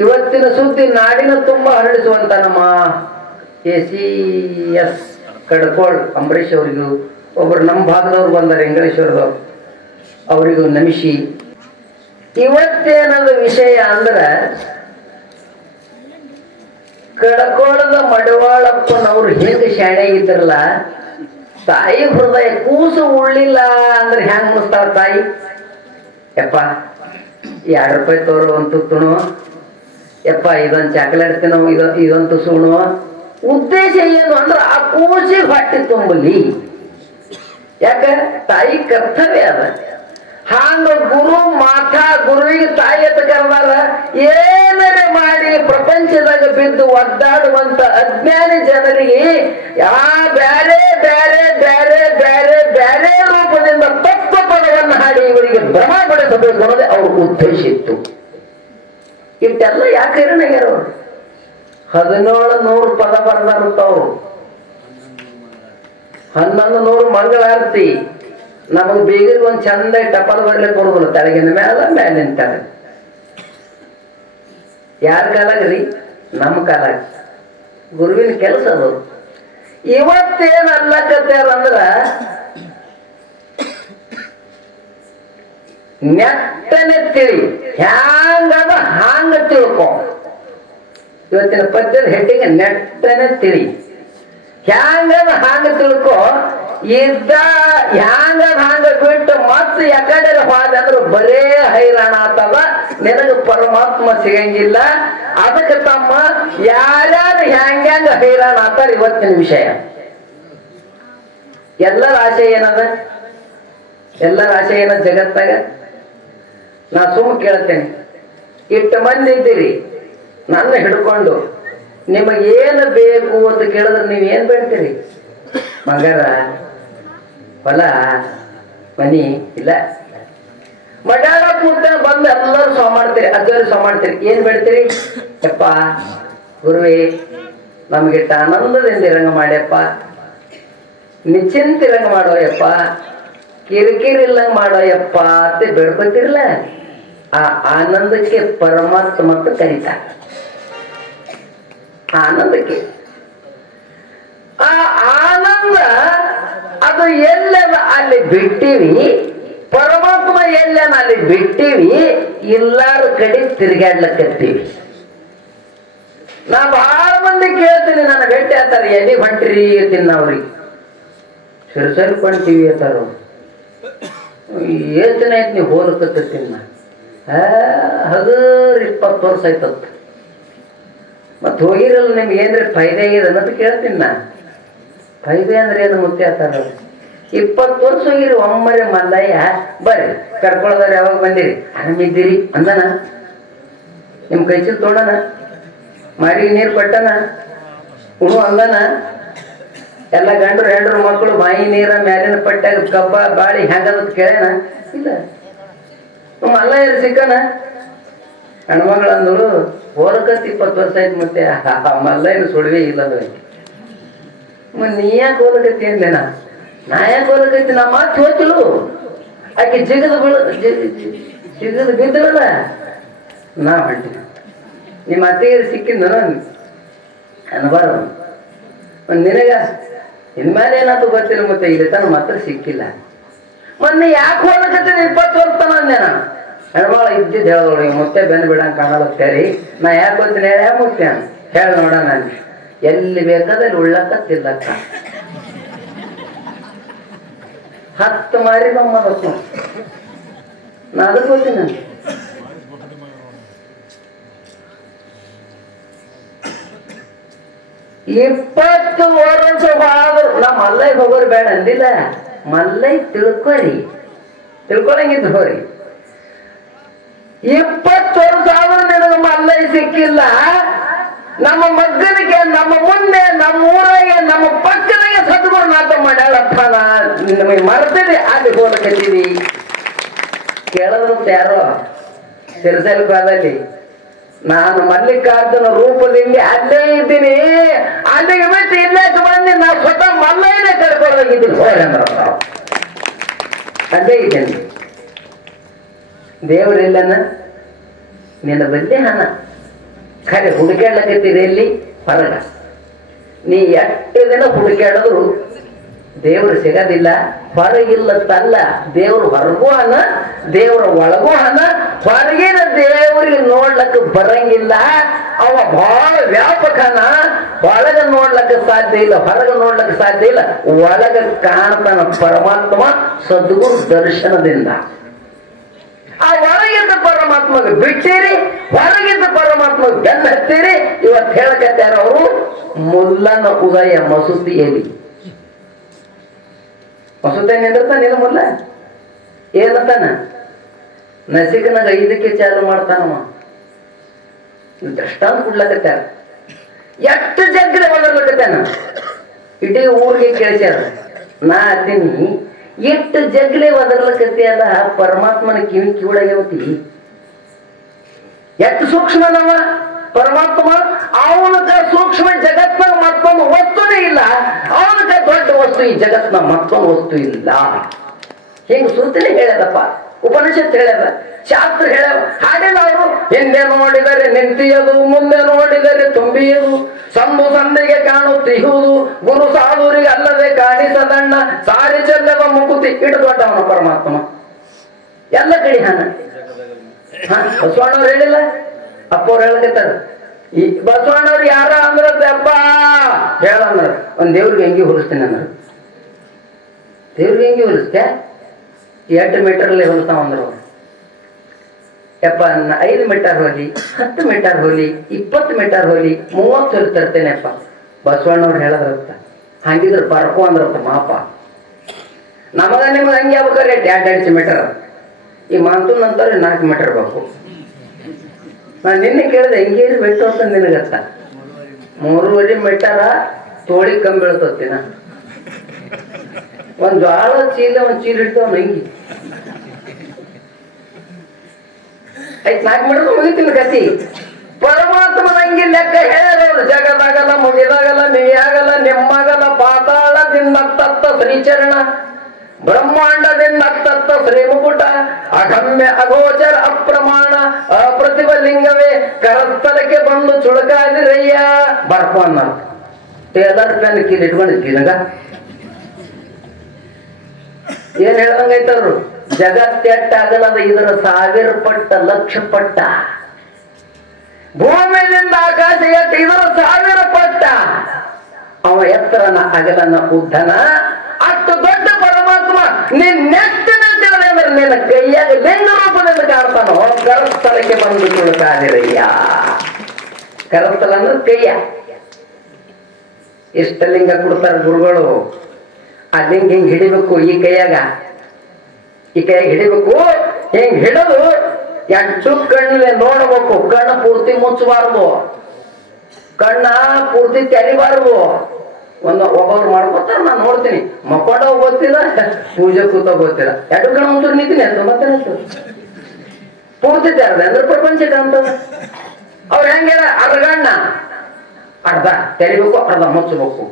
ಇವತ್ತಿನ ಸುದ್ದಿ ನಾಡಿನ ತುಂಬ ಹರಡಿಸುವಂತ ನಮ್ಮ ACS ಕಡ್ಕೋಳ್ ಅಂಬರೀಷ್ ಅವರಿಗೂ ಒಬ್ಬರು ನಮ್ಮ ಭಾಗದವ್ರು ಬಂದಾರೆ ಇಂಗ್ಲೇಶ್ವರದವ್ರು ಅವರಿಗೂ ನಮಿಸಿ ಇವತ್ತೇನದ ವಿಷಯ ಅಂದ್ರೆ ಕಡಕೋಳದ ಮಡವಾಳಪ್ಪನವ್ರು ಹೆಂಗೆ ಶಾಣೆಗಿದ್ರಲ್ಲ ತಾಯಿ ಹೃದಯ ಕೂಸು ಉಳ್ಳಿಲ್ಲ ಅಂದ್ರೆ ಹೆಂಗ್ ಮುಸ್ತಾರ ತಾಯಿ ಯಪ್ಪ ₹2 ತೋರು ಒಂದು ತುಣು ಯಪ್ಪ ಇದೊಂದು ಚಾಕ್ಲೇಟ್ ತಿನ್ನೋ ಇದೊಂದು ಸುಣು ಉದ್ದೇಶ ಏನು ಅಂದ್ರೆ ಆ ಕೂಸಿ ಹೊಟ್ಟೆ ತುಂಬಲಿ ಯಾಕೆ ತಾಯಿ ಕರ್ತವ್ಯ ಅದ ಹಾಂಗ ಗುರು ಮಾತಾ ಗುರುವಿಗೆ ತಾಯಿ ಅಂತ ಕರೆದಾರ ಏನಾರೆ ಮಾಡಿ ಪ್ರಪಂಚದಾಗ ಬಿದ್ದು ಒದ್ದಾಡುವಂತ ಅಜ್ಞಾನಿ ಜನರಿಗೆ ಬ್ಯಾರೆ ಬ್ಯಾರೆ ಬ್ಯಾರೆ ಬ್ಯಾರೆ ಬ್ಯಾರೆ ರೂಪದಿಂದ ತತ್ವ ಪದವನ್ನು ಹಾಡಿ ಇವರಿಗೆ ಭ್ರಮ ಪಡಿಸಬೇಕು ಅನ್ನೋದೇ ಅವ್ರ ಉದ್ದೇಶ ಇತ್ತು ಇಟ್ಟೆಲ್ಲ ಯಾಕೆ ಇರನಾಗ್ಯಾರ ಅವರು 1700 ಪದ ಬರ್ದಾರತ್ತವ್ರು 1100 ಮಂಗಳಾರತಿ ನಮಗ್ ಬೀಗರಿಗೆ ಒಂದ್ ಚಂದ ಟಪಾಲ್ ಬರ್ಲಿಕ್ಕೆ ಕೊಡುದಿಲ್ಲ ತೆಳಗಿನ ಮ್ಯಾಲ ಮ್ಯಾಲಿನ ತೆಳಗ ಯಾರ ಕಾಲಾಗ್ರಿ ನಮ್ಮ ಕಾಲಾಗ ಗುರುವಿನ ಕೆಲಸ ಅದು ಇವತ್ತೇನ್ ಅಲ್ಲಕತ್ತಾರ ಅಂದ್ರ ನೆಟ್ಟನೆ ತಿಳಿ ಹ್ಯಾಂಗದ ಹಾಂಗ ತಿಳ್ಕೊ ಇವತ್ತಿನ ಪದ್ಯದ ಹೆಡ್ಡಿಂಗ್ ನೆಟ್ಟನೆ ತಿಳಿ ಹ್ಯಾಂಗದ ಹಾಂಗ ತಿಳ್ಕೊ ಇದ್ದ ಹ್ಯಾಂಗದ ಹಾಂಗ ಬಿಟ್ಟು ಮತ್ತೆ ಯಾಕಡೆ ಹೋದ ಅಂದ್ರೆ ಬರೇ ಹೈರಾಣ ಆತದ ನಿನಗ ಪರಮಾತ್ಮ ಸಿಗಂಗಿಲ್ಲ ಅದಕ್ಕೆ ತಮ್ಮ ಯಾರ್ಯಾರು ಹ್ಯಾಂಗ ಹೈರಾಣ ಆತಾರ ಇವತ್ತಿನ ವಿಷಯ ಎಲ್ಲರ ಆಸೆ ಏನದ ಎಲ್ಲರ ಆಸೆ ಏನದ ಜಗತ್ತಾಗ ನಾ ಸುಮ್ಮ ಕೇಳ್ತೇನೆ ಇಟ್ಟು ಮಂದಿ ಇದ್ದೀರಿ ನನ್ನ ಹಿಡ್ಕೊಂಡು ನಿಮಗೇನು ಬೇಕು ಅಂತ ಕೇಳಿದ್ರೆ ನೀವೇನ್ ಬೇಡ್ತೀರಿ ಮಗರ ಹೊಲ ಮನಿ ಇಲ್ಲ ಮಡ್ಯಾಡಕ್ ಮುಟ್ಟನ ಬಂದು ಎಲ್ಲರೂ ಸಹ ಮಾಡ್ತೀರಿ ಅಜ್ಜರು ಸಹ ಮಾಡ್ತೀರಿ ಏನ್ ಬೇಡ್ತೀರಿ ಯಪ್ಪ ಗುರುವೇ ನಮ್ಗಿಟ್ಟ ಆನಂದದಿಂದ ಇರಂಗ ಮಾಡ್ಯಪ್ಪ ನಿಶ್ಚಿಂತಿರಂಗ ಮಾಡೋ ಯಪ್ಪ ಕಿರಿಕಿರಿ ಇಲ್ಲಂಗ ಮಾಡೋ ಯಪ್ಪ ಅಂತ ಬೇಡ್ಕೊತಿರ್ಲ ಆ ಆನಂದಕ್ಕೆ ಪರಮಾತ್ಮ ಮತ್ತು ಕರೀತಾರೆ ಆನಂದಕ್ಕೆ ಆ ಆನಂದ ಅದು ಎಲ್ಲೆಲ್ಲ ಅಲ್ಲಿ ಬಿಟ್ಟಿವಿ ಪರಮಾತ್ಮ ಎಲ್ಲೇನ ಅಲ್ಲಿ ಬಿಟ್ಟಿವಿ ಎಲ್ಲಾರ ಕಡೆ ತಿರುಗಾಡ್ಲಕತ್ತೀವಿ ನಾ ಬಹಳ ಮಂದಿ ಕೇಳ್ತೀನಿ ನನ್ನ ಭೇಟಿ ಆತಾರ ಎಲ್ಲಿ ಹೊಂಟ್ರಿ ತಿನ್ನ ಅವ್ರಿಗೆ ಸಿರ್ಸಲ್ಕೊಂತೀವಿ ಅಂತಾರ ಏನ್ ದಿನ ಆಯ್ತು ನೀವು ಹೋಲಕತ್ತಿನ 20 ವರ್ಷ ಆಯ್ತತ್ ಮತ್ ಹೋಗಿರಲ್ಲ ನಿಮ್ಗೆ ಏನ್ರಿ ಫೈದೆ ಆಗಿದೆ ಅನ್ನೋದು ಕೇಳ್ತೀನಿ ನಾ ಫೈದೆ ಅಂದ್ರೆ ಏನು ಮುತ್ತಿ ಆತಾರ 20 ವರ್ಷ ಹೋಗಿರಿ ಒಮ್ಮರೆ ಮಲ್ಲಯ್ಯ ಬರ್ರಿ ಕರ್ಕೊಳ್ಳೋದಾರ ಯಾವಾಗ ಬಂದಿರಿ ಆರಾಮಿದ್ದೀರಿ ಅಂದನ ನಿಮ್ ಕೈ ಚೀಲ ತೊಗೊಂಡನ ಮಾಡಿ ನೀರು ಕೊಟ್ಟನ ಉಣು ಅಂದನ ಎಲ್ಲ ಗಂಡ್ರು ಹೆಂಡ್ರು ಮಕ್ಕಳು ಬಾಯಿ ನೀರ ಮ್ಯಾಲಿನ ಪಟ್ಟಾಗ ಕಬ್ಬ ಬಾಳಿ ಹೆಂಗದ ಕೇಳೋಣ ಇಲ್ಲ ಮಲ್ಲಯ್ಯ ಸಿಕ್ಕನ ಹೆಣ್ಮಗಳಂದಳು ಹೋಲಕತ್ 20 ವರ್ಷ ಆಯ್ತು ಮತ್ತೆ ಮಲ್ಲಯ್ಯನ ಸುಡುವೆ ಇಲ್ಲದ ನೀ ಯಾಕೆ ಹೋಲಕತ್ತಿ ಅಂದೇನ ನಾ ಯಾಕೆ ಹೋಲಕತ್ತಿ ನಾ ಮಾತು ಹೋತಿಳು ಆಕೆ ಜಿಗದ ಬಿದ್ದಳಲ್ಲ ನಾ ಹೊಂಟಿನ ನಿಮ್ಮ ಅತ್ತೆಯರು ಸಿಕ್ಕಿಂದ ಅನ್ಬಾರ್ದು ನಿನಗ ಇನ್ಮೇಲೆ ಏನಾದ್ರು ಗೊತ್ತಿಲ್ಲ ಮತ್ತೆ ಇಲ್ಲಿ ತನ ಮಾತ್ರ ಸಿಕ್ಕಿಲ್ಲ ಮೊನ್ನೆ ಯಾಕೆ ಹೋಲಕತ್ತೀನಿ 20 ವರ್ಷ ತನ ಅಂದೇನ ಹೆಣ್ಮಾಳ ಇದ್ದಿದ್ದು ಹೇಳೋಳು ಮುತ್ತೆ ಬೆನ್ನು ಬಿಡಂಗ ಕಾಣಲತ್ತೇರಿ ನಾ ಯಾಕೆ ಗೊತ್ತಿಲ್ಲ ಹೇಳ ಮುತ್ತೆ ಹೇಳ ನೋಡ ನಾನು ಎಲ್ಲಿ ಬೇಕಾದಲ್ಲಿ ಉಳ್ಳಕತ್ತಿಲ್ಲಕ್ಕ 10 ಮಾರಿ ನಮ್ಮದತ್ತು ನಾ ಅದಕ್ಕೆ ಗೊತ್ತೀನಿ ನಾನು 20 ವರ್ಷ ಆದ್ರು ನಾ ಮಲ್ಲೈ ಹೋಗೋರು ಬೇಡ ಅಂದಿಲ್ಲ ಮಲ್ಲೈ ತಿಳ್ಕೊಳಂಗಿದ್ದು ಹೋರಿ 20 ವರ್ಷ ಆದ್ರೂ ನಿನಗೆ ಮಲ್ಲೈ ಸಿಕ್ಕಿಲ್ಲ ನಮ್ಮ ಮಗ್ಗನಿಗೆ ನಮ್ಮ ಮುಂದೆ ನಮ್ಮ ಊರಾಗೆ ನಮ್ಮ ಪಕ್ಕದಾಗೆ ಸದ್ಗುರು ನಾಥ ಮಾಡ್ಯಾಳಪ್ಪ ನಮಗೆ ಮರ್ತಿದೆ ಅಲ್ಲಿ ಹೋಲಕತ್ತೀವಿ ಕೇಳೋದಂತ ಯಾರೋ ಸಿರ್ಸಲ್ ಕಾಲದಲ್ಲಿ ನಾನು ಮಲ್ಲಿಕಾರ್ಜುನ ರೂಪದಲ್ಲಿ ಅಲ್ಲೇ ಇದ್ದೀನಿ ಅಲ್ಲಿಗೆ ಬಿಟ್ಟು ಇಲ್ಲೇ ಬಂದು ನಾ ಸ್ವತಃ ಮಲ್ಲಯ್ಯನೇ ಕರ್ಕೊಂಡೋಗಿದ್ದೀನಿ ಹೋಗಂದ್ರ ಅಲ್ಲೇ ಇದ್ದೇನೆ ದೇವರಿಲ್ಲನ ನಿನ್ನ ಬಲ್ಲಿ ಹಣ ಖರೆ ಹುಡುಕಾಡ್ಲಕತ್ತೀರಿ ಎಲ್ಲಿ? ಹೊರಗ. ನೀ ಎಷ್ಟು ದಿನ ಹುಡುಕಾಡಿದ್ರು ದೇವ್ರು ಸಿಗೋದಿಲ್ಲ. ಹೊರಗಿಲ್ಲತ್ತಲ್ಲ, ದೇವ್ರು ಹೊರಗೂ ಅನ, ದೇವ್ರ ಒಳಗೂ ಅನ. ಹೊರಗಿನ ದೇವ್ರಿಗೆ ನೋಡ್ಲಕ್ಕ ಬರಂಗಿಲ್ಲ. ಅವ ಬಹಳ ವ್ಯಾಪಕನ. ಒಳಗ ನೋಡ್ಲಕ್ಕ ಸಾಧ್ಯ ಇಲ್ಲ, ಹೊರಗ ನೋಡ್ಲಕ್ಕ ಸಾಧ್ಯ ಇಲ್ಲ. ಒಳಗ ಕಾಣ್ತಾನ ಪರಮಾತ್ಮ ಸದ್ಗುರು ದರ್ಶನದಿಂದ. ಆ ಒಳಗಿದ್ದ ಪರಮಾತ್ಮಗೆ ಬಿಟ್ಟಿರಿ, ಹೊರಗಿದ್ದ ಪರಮಾತ್ಮಗೆ ಬೆನ್ನ ಹತ್ತೀರಿ. ಇವತ್ತು ಹೇಳಕತ್ತಾರ ಅವರು ಮುಲ್ಲನ ಉದಯ ಮಸೂತಿಯಲ್ಲಿ. ಮಸೂತಿ ನಿಂದಿರ್ತಾನಿಲ್ಲ ಮುಲ್ಲ. ಏನಂತಾನ? ನಸಿಕನಾಗ 5ಕ್ಕೆ ಚಾಲು ಮಾಡ್ತಾನವ. ದೃಷ್ಟಾಂತ ಕೊಡ್ಲಕತ್ತಾರ. ಎಷ್ಟು ಜಗ್ಗರೆ ಒದರ್ಲಕತ್ತಾನ. ಇಡೀ ಊರಿಗೆ ಕೇಳಿಸ್ಯಾರ. ನಾ ಅದ್ದೀನಿ ಎಷ್ಟು ಜಗ್ಲೆ ಒದರ್ಲಕತ್ತಿ ಅಲ್ಲ, ಪರಮಾತ್ಮನ ಕಿವಿ ಕಿವಿಡಾಗ್ಯಾವತಿ. ಎಷ್ಟು ಸೂಕ್ಷ್ಮನವ ಪರಮಾತ್ಮ. ಅವನಕ ಸೂಕ್ಷ್ಮ ಜಗತ್ನಾಗ ಮತ್ತೊಂದು ವಸ್ತುನೇ ಇಲ್ಲ. ಅವನಕ ದೊಡ್ಡ ವಸ್ತು ಈ ಜಗತ್ನ ಮತ್ತೊಂದು ವಸ್ತು ಇಲ್ಲ. ಹಿಂಗ ಸುತ್ತಲೇ ಹೇಳ್ಯದಪ್ಪ, ಉಪನಿಷತ್ ಹೇಳ್ಯದ, ಶಾಸ್ತ್ರ ಹೇಳ್ಯಾವ. ಹಾಡಿಲ್ಲ ಅವರು. ಹಿಂದೆ ನೋಡಿದರೆ ನಿಂತಿಯದು, ಮುಂದೆ ನೋಡಿದರೆ ತುಂಬಿಯದು, ಸಂದು ಸಂದಿಗೆ ಕಾಣುತ್ತಿಹುದು, ಗುರು ಸಾಧುರಿಗೆ ಅಲ್ಲದೆ ಕಾಣಿಸದಣ್ಣ, ಸಾರಿ ಚೆಲ್ಲವ ಮುಕುತಿ. ಇಟ್ಟು ದೊಡ್ಡವನ ಪರಮಾತ್ಮ. ಎಲ್ಲ ಕಡೆ ಹಾನ. ಬಸವಣ್ಣವ್ರು ಹೇಳಿಲ್ಲ, ಅಪ್ಪವ್ರು ಹೇಳಕತ್ತಾರ. ಈ ಬಸವಣ್ಣವ್ರು ಯಾರ ಅಂದ್ರಪ್ಪ ಹೇಳಂದ್ರ, ಒಂದ್ ದೇವ್ರಿಗೆ ಹೆಂಗಿ ಹೋಲಿಸ್ತೀನಿ ಅಂದ್ರ. ದೇವ್ರಿಗೆ ಹೆಂಗಿ ಹೋಲಿಸ್ತೆ? 8 ಮೀಟರ್ಲಿ ಹೊಲಿಸ್ತಾವ ಅಂದ್ರ ಅವ್ರು. ಯಪ್ಪ 5 ಮೀಟರ್ ಹೋಲಿ, 10 ಮೀಟರ್ ಹೋಲಿ, 20 ಮೀಟರ್ ಹೋಲಿ, 30 ಹೋಲಿ ತರ್ತೇನೆಪ್ಪ. ಬಸವಣ್ಣವ್ರು ಹೇಳದ್ರತ್ತ. ಹಂಗಿದ್ರ ಬರ್ಕೋ ಅಂದ್ರಪ್ಪ ಮಾಪ. ನಮಗ ನಿಮ್ಗೆ ಹಂಗೆ ಆಗ್ಬೇಕಾರೆ 2 ಮೀಟರ್. ಈ ಮಾನ್ಸೂನ್ ಅಂತಾರೆ 4 ಮೀಟರ್ ಬೇಕು. ನಾನು ನಿನ್ನೆ ಕೇಳಿದೆ ಹೆಂಗೇರಿ ಬೆಟ್ಟು ಅಂತ ನಿನಗತ್ತ. 3.5 ಮೀಟರ ತೋಳಿ ಕಂಬಿ ಬೀಳ್ತತ್ತಿನ. ಒಂದ್ ಜ್ವಾಳ ಚೀಲ ಇಡ್ತಾವ ನಂಗಿ. ಆಯ್ತು 4 ಮೀಟರ್ ಮುಗಿತೀನಿ ಕತಿ. ಪರಮಾತ್ಮ ನಂಗೆ ಲೆಕ್ಕ ಹೇಳೋರು. ಜಗದಾಗಲ್ಲ, ಮುಗಿದಾಗಲ್ಲ, ನೀಯಾಗಲ್ಲ, ನಿಮ್ಮಾಗಲ್ಲ, ಪಾತಾಳದಿಂದ ತತ್ತ ಶ್ರೀಚರಣ, ಬ್ರಹ್ಮಾಂಡದಿಂದ ತತ್ತ ಶ್ರೀಮುಕುಟ, ಅಗಮ್ಯ ಅಗೋಚರ ಅಪ್ರಮಾಣ ಅಪ್ರತಿಭ ಲಿಂಗವೇ ಕರಸ್ಥಲಕ್ಕೆ ಬಂದು ಚುಳಕಾದಿರಯ್ಯ. ಬರ್ಕೋ ಅನ್ನ ಟೇಲರ್ ಪೆನ್ ಕೀಲಿ ಇಟ್ಕೊಂಡಿದ್ದೀನಗ. ಏನ್ ಹೇಳ್ದಂಗೈತವ್ರು? ಜಗತ್ತೆಟ್ಟಾಗಲ್ಲದ ಇದರ 1000 ಪಟ್ಟ, ಲಕ್ಷ ಪಟ್ಟ. ಭೂಮಿಯಿಂದ ಆಕಾಶ ಎಟ್ಟು ಇದರ 1000 ಪಟ್ಟ. ಅವ ಎತ್ತರನ ಅಗಲನ ಉದ್ದನ. ಅಷ್ಟು ದೊಡ್ಡ ಪರಮಾತ್ಮ ನೀನ್ ನೆಟ್ಟಿನಂತಿರದೆ ಅಂದ್ರೆ ನಿನ್ನ ಕೈಯಾಗ ಲಿಂಗ ರೂಪದಿಂದ ಕಾಡ್ತಾನೋ. ಕರಸ್ಥಲಕ್ಕೆ ಬಂದು ತುಳುಕಾದಿರಯ್ಯ. ಕರಸ್ಥಲ ಅಂದ್ರೆ ಕೈಯ. ಇಷ್ಟ ಲಿಂಗ ಕೊಡ್ತಾರ ಗುರುಗಳು. ಆ ಲಿಂಗ ಹಿಂಗ್ ಹಿಡಿಬೇಕು. ಈ ಕೈಯಾಗ ಹಿಡಿಬೇಕು. ಹಿಂಗ್ ಹಿಡಿದು 2 ಕಣ್ಣಲ್ಲಿ ನೋಡ್ಬೇಕು. ಕಣ್ಣ ಪೂರ್ತಿ ಮುಚ್ಚಬಾರ್ದು, ಕಣ್ಣ ಪೂರ್ತಿ ತೆರಿಬಾರ್ದು. ಒಬ್ಬೊಬ್ರು ಮಾಡ್ಕೊತಾರ, ನಾನು ನೋಡ್ತೀನಿ. ಮಕ್ಕೊಂಡ ಗೊತ್ತಿಲ್ಲ, ಪೂಜೆ ಕೂತ ಗೊತ್ತಿಲ್ಲ. 2 ಕಣ್ಣು ಮುಂಚೂರು ನಿಂತೀನಿ ಅಂತ ಮತ್ತೆ ಪೂರ್ತಿ ತೆರದೆ ಅಂದ್ರೆ ಪ್ರಪಂಚ ಕಾಣ್ತದ. ಅವ್ರು ಹೆಂಗೆ ಅರ್ಗಣ್ಣ ಅರ್ಧ ತೆರಿಬೇಕು, ಅರ್ಧ ಮುಚ್ಚಬೇಕು.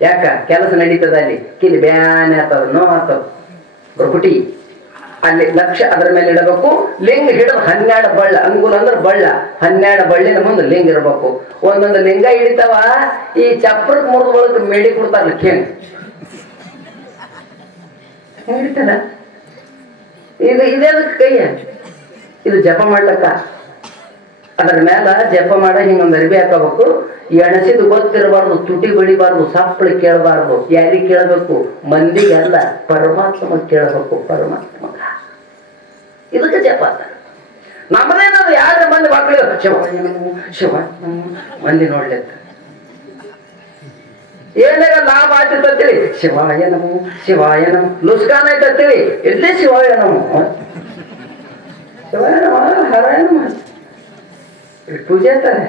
ಯಾಕ? ಕೆಲಸ ನಡೀತದ ಅಲ್ಲಿ. ಕಿಲಿ ಬ್ಯಾನೆ ಆಗ್ತದ, ನೋವು ಆಗ್ತದ. ಗುರುಪುಟಿ ಅಲ್ಲಿ ಲಕ್ಷ ಅದರ ಮೇಲೆ ಇಡಬೇಕು. ಲಿಂಗ ಹಿಡಿದು 12 ಬಳ್ಳ, ಅಂಗುಲ ಅಂದ್ರೆ ಬಳ್ಳ, 12 ಬಳ್ಳಿನ ಮುಂದೆ ಲಿಂಗ ಇರ್ಬೇಕು. ಒಂದೊಂದು ಲಿಂಗ ಹಿಡಿತಾವ. ಈ ಚಪ್ರದ ಮುರಿದ ಒಳಗೆ ಮೇಡಿ ಕೊಡ್ತಾರಲ್ಲ ಕೇಂದ್ರ ಹಿಡಿತದ. ಇದೇ ಕೈಯ. ಇದು ಜಪ ಮಾಡ್ಲಕ್ಕ. ಅದರ ಮೇಲೆ ಜಪ ಮಾಡ ಹಿಂಗೊಂದು ಅರಿವಿ ಹಾಕಬೇಕು. ಎಣಸಿದು ಗೊತ್ತಿರಬಾರ್ದು, ತುಟಿ ಬಡಿಬಾರ್ದು, ಸಪ್ಪಳಿ ಕೇಳಬಾರ್ದು. ಯಾರಿಗೆ ಕೇಳಬೇಕು? ಮಂದಿಗೆ ಅಲ್ಲ, ಪರಮಾತ್ಮ ಕೇಳಬೇಕು. ಪರಮಾತ್ಮ ಇದಕ್ಕೆ ಜಪ ಅಂತ. ನಮ್ಮದೇನದು ಯಾರ ಮಂದಿ ಮಕ್ಕಳು ಶಿವ ಮಂದಿ ನೋಡ್ಲಿಕ್ಕ ಏನಾರ ಲಾಭ ಆಯ್ತಂತೇಳಿ ಶಿವಾಯ ನಮೋ ಶಿವಾಯ ನಮ. ಲುಸ್ಕಾನ್ ಆಯ್ತಂತೇಳಿ ಎಲ್ಲಿ ಶಿವಾಯ ನಮೋ ಶಿವಾಯ ನಮ ಹರಾಯ ನಮ ಪೂಜೆ ಅಂತಾರೆ.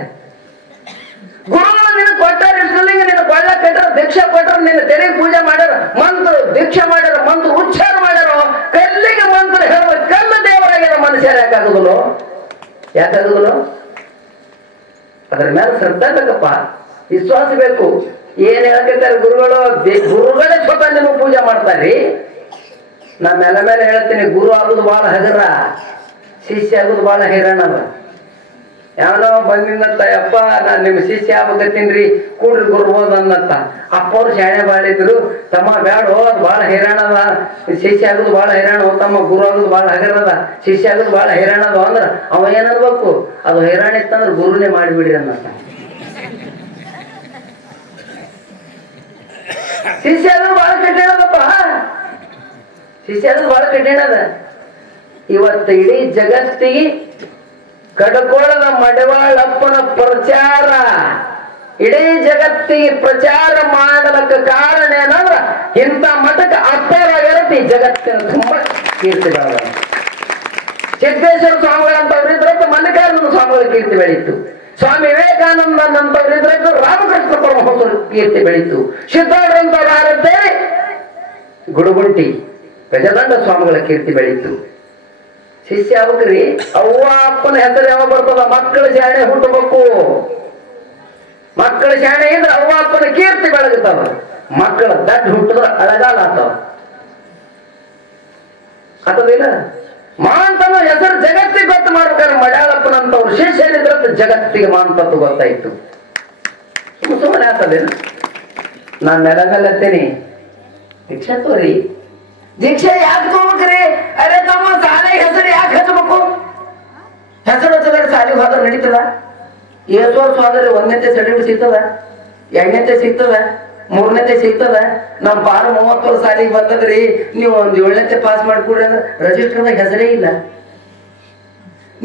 ಗುರುಗಳು ನಿನ್ನ ಕೊಟ್ಟಾರ, ಇಷ್ಟಲಿಂಗ ನಿನ್ನ ಕೊಳ್ಳ ಕಟ್ಟಾರ, ದೀಕ್ಷಾ ಕೊಟ್ಟಾರ, ನಿನ್ನ ತೆರೆಗೆ ಪೂಜೆ ಮಾಡ್ಯಾರ, ಮಂತ್ರ ದೀಕ್ಷಾ ಮಾಡ್ಯಾರ, ಮಂತ್ರ ಉಚ್ಚಾರ ಮಾಡ್ಯಾರ. ಕಲ್ಲಿಗೆ ಮಂತ್ರ ಹೇಳ್ಬೇಕು. ಕಲ್ಲು ದೇವರಾಗ್ಯಾರ. ಮನುಷ್ಯರು ಯಾಕಾಗುದಿಲ್ಲೋ? ಅದ್ರ ಮೇಲೆ ಶ್ರದ್ಧಾ ಬೇಕಪ್ಪ, ವಿಶ್ವಾಸ ಬೇಕು. ಏನ್ ಹೇಳ್ತಿರ್ತಾರೆ ಗುರುಗಳು? ಗುರುಗಳೇ ಸ್ವತಃ ನಿಮಗೆ ಪೂಜೆ ಮಾಡ್ತಾರ್ರಿ. ನಾ ಮೇಲೆ ಹೇಳ್ತೀನಿ, ಗುರು ಆಗುದು ಬಹಳ ಹಗರ, ಶಿಷ್ಯ ಆಗುದು ಬಹಳ ಹೈರಾಣ ಅದ. ಯಾವನೋ ಬಂದಿನತ್ತ ಯಪ್ಪ ನಾನು ನಿಮ್ಮ ಶಿಷ್ಯ ಆಗ್ಬೇಕತ್ತೀನ್ರಿ ಕೂಡ್ರಿ ಗುರ್ಬೋದು ಅನ್ನತ್ತ. ಅಪ್ಪವ್ರು ಶಾಣೆ ಬಾಳಿದ್ರು, ತಮ್ಮ ಬ್ಯಾಡ ಅದು ಭಾಳ ಹೈರಾಣದ, ಶಿಷ್ಯ ಆಗೋದು ಭಾಳ ಹೈರಾಣ, ತಮ್ಮ ಗುರು ಆಗೋದು ಭಾಳ ಹಗರದ, ಶಿಷ್ಯ ಆಗೋದು ಭಾಳ ಹೈರಾಣದ ಅಂದ್ರ ಅವ ಏನನ್ಬೇಕು, ಅದು ಹೈರಾಣ ಇತ್ತಂದ್ರೆ ಗುರುನೇ ಮಾಡಿಬಿಡ್ರಿ ಅನ್ನತ್ತ. ಶಿಷ್ಯ ಆಗೋದು ಭಾಳ ಕಠಿಣದಪ್ಪ, ಶಿಷ್ಯ ಆಗೋದು ಭಾಳ ಕಠಿಣದ. ಇವತ್ತು ಇಡೀ ಜಗತ್ತಿಗೆ ಕಡಕೋಳದ ಮಡವಾಳಪ್ಪನ ಪ್ರಚಾರ ಇಡೀ ಜಗತ್ತಿಗೆ ಪ್ರಚಾರ ಮಾಡಲಕ್ಕ ಕಾರಣ ಏನಂದ್ರ ಇಂಥ ಮಠಕ್ಕೆ ಅರ್ಥರಾಗಿರತ್ತೆ. ಈ ಜಗತ್ತಿನ ತುಂಬಾ ಕೀರ್ತಿಗಳ ಸಿದ್ದೇಶ್ವರ ಸ್ವಾಮಿಗಳಂತವ್ರು ಇದ್ರದ್ದು ಮಲ್ಲಿಕಾರ್ಜುನ ಸ್ವಾಮಿಗಳ ಕೀರ್ತಿ ಬೆಳೀತು. ಸ್ವಾಮಿ ವಿವೇಕಾನಂದನಂತವ್ರು ಇದ್ರದ್ದು ರಾಮಕೃಷ್ಣ ಪರಮಹಂಸರ ಕೀರ್ತಿ ಬೆಳೀತು. ಸಿದ್ಧಾರ್ಥಂತವರಾರದ್ದೇ ಗುಡುಗುಂಟಿ ಗಜದಂಡ ಸ್ವಾಮಿಗಳ ಕೀರ್ತಿ ಬೆಳೀತು. ಶಿಷ್ಯ ಆಗ್ಬೇಕ್ರಿ, ಅವ್ವ ಅಪ್ಪನ ಹೆಸರು ಯಾವ ಬರ್ತದ, ಮಕ್ಕಳ ಶಾಣೆ ಹುಟ್ಟಬೇಕು. ಮಕ್ಕಳ ಶಾಣೆ ಇದ್ರೆ ಅವ್ವ ಅಪ್ಪನ ಕೀರ್ತಿ ಬೆಳಗುತ್ತವ. ಮಕ್ಕಳ ದಡ್ಡ ಹುಟ್ಟಿದ್ರೆ ಅಳಗಾಲ ಆತವ. ಅಥವಾ ಮಾಂತನ ಹೆಸರು ಜಗತ್ತಿಗೆ ಗೊತ್ತು ಮಾಡ್ಬೇಕಾದ್ರೆ ಮಡ್ಯಾಳಪ್ಪನಂತವ್ರು ಶಿಷ್ಯನಿದ್ರದ್ದು ಜಗತ್ತಿಗೆ ಮಾಂತದ್ದು ಗೊತ್ತಾಯ್ತು. ಸುಮ್ಮನೆ ಆಗ್ತದೇನು? ನಾನ್ ನೆಲಗಲ್ಲತ್ತೇನಿ, ದೀಕ್ಷಾ ತೋರಿ. ದೀಕ್ಷೆ ಯಾಕೆ ತಗೋಬೇಕ್ರಿ? ಅರೆ ತಮ್ಮ ಶಾಲೆ ಹೆಸರು ಯಾಕೆ ಹಚ್ಚಬೇಕು? ಹೆಸರು ಹಚ್ಚದ್ರೆ ಶಾಲೆಗೆ ಹೋದ್ರೆ ನಡೀತದ? ಎಷ್ಟು ವರ್ಷ ಹೋದ್ರೆ 1ನೇ ಸರ್ಟಿಫಿಕೇಟ್ ಸಿಗ್ತದ, 2ನೇ ಸಿಗ್ತದ, 3ನೇ ಸಿಗ್ತದ. ನಮ್ ಪಾರು 30 ವರ್ಷ ಶಾಲೆಗೆ ಬಂದದ್ರಿ, ನೀವು ಒಂದು 7ನೇ ಪಾಸ್ ಮಾಡ್ಕೊಡ್ರಿ ಅಂದ್ರೆ ರಿಜಿಸ್ಟರ್ದಾಗ ಹೆಸರೇ ಇಲ್ಲ.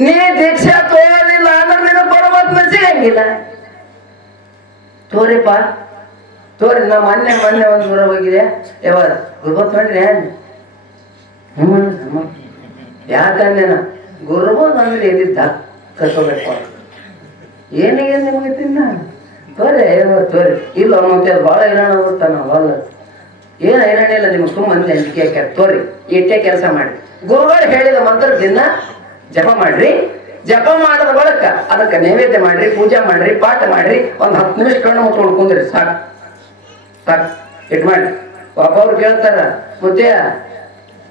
ನೀ ದೀಕ್ಷಾ ತೋರಿಲ್ಲ ಅಂದ್ರೆ ನೀನು ಪರಮಾತ್ಮ ಸಿಗಂಗಿಲ್ಲ. ತೋರಿಪ್ಪ ತೋರಿ. ನಾ ಮೊನ್ನೆ ಒಂದು ಊರ ಹೋಗಿದೆ, ಯಾವಾಗ ಗುರುಬತ್ ನೋಡ್ರಿ ಯಾಕಂದೇನ ಗುರುಬೋದ್ ಅಂದ್ರೆ ಎಲ್ಲಿದ್ದ ಕರ್ಕೋಬೇಕು. ಏನಿಗೆ ನಿಮಗೆ ತಿನ್ನ ತೋರಿ ತೋರಿ ಇಲ್ಲ ಮತ್ತೆ ಅದು ಭಾಳ ಹೈರಾಣ ಹೋಗ್ತಾ ನಾವು ಅಲ್ಲ. ಏನು ಹೈರಾಣ ಇಲ್ಲ, ನಿಮ್ಗೆ ಸುಮ್ಮನೆ ಅಂಜಿಕೆ ಹಾಕ್ಯಾರ. ತೋರಿ ಇಟ್ಟೇ ಕೆಲಸ ಮಾಡಿ. ಗುರುಗಳು ಹೇಳಿದ ಮಂತ್ರ ದಿನ ಜಪ ಮಾಡ್ರಿ. ಜಪ ಮಾಡದ ಬಳಕ ಅದಕ್ಕೆ ನೈವೇದ್ಯ ಮಾಡ್ರಿ, ಪೂಜೆ ಮಾಡ್ರಿ, ಪಾಠ ಮಾಡ್ರಿ. ಒಂದು 10 ನಿಮಿಷ ಕಣ್ಣು ಮುಚ್ಕೊಂಡು ಕುಂದ್ರಿ, ಸಾಕು ಸಾಕು. ಇಟ್ ಮಾಡಿ ಪಾಪ ಅವ್ರು ಕೇಳ್ತಾರ, ಮುತ್ಯ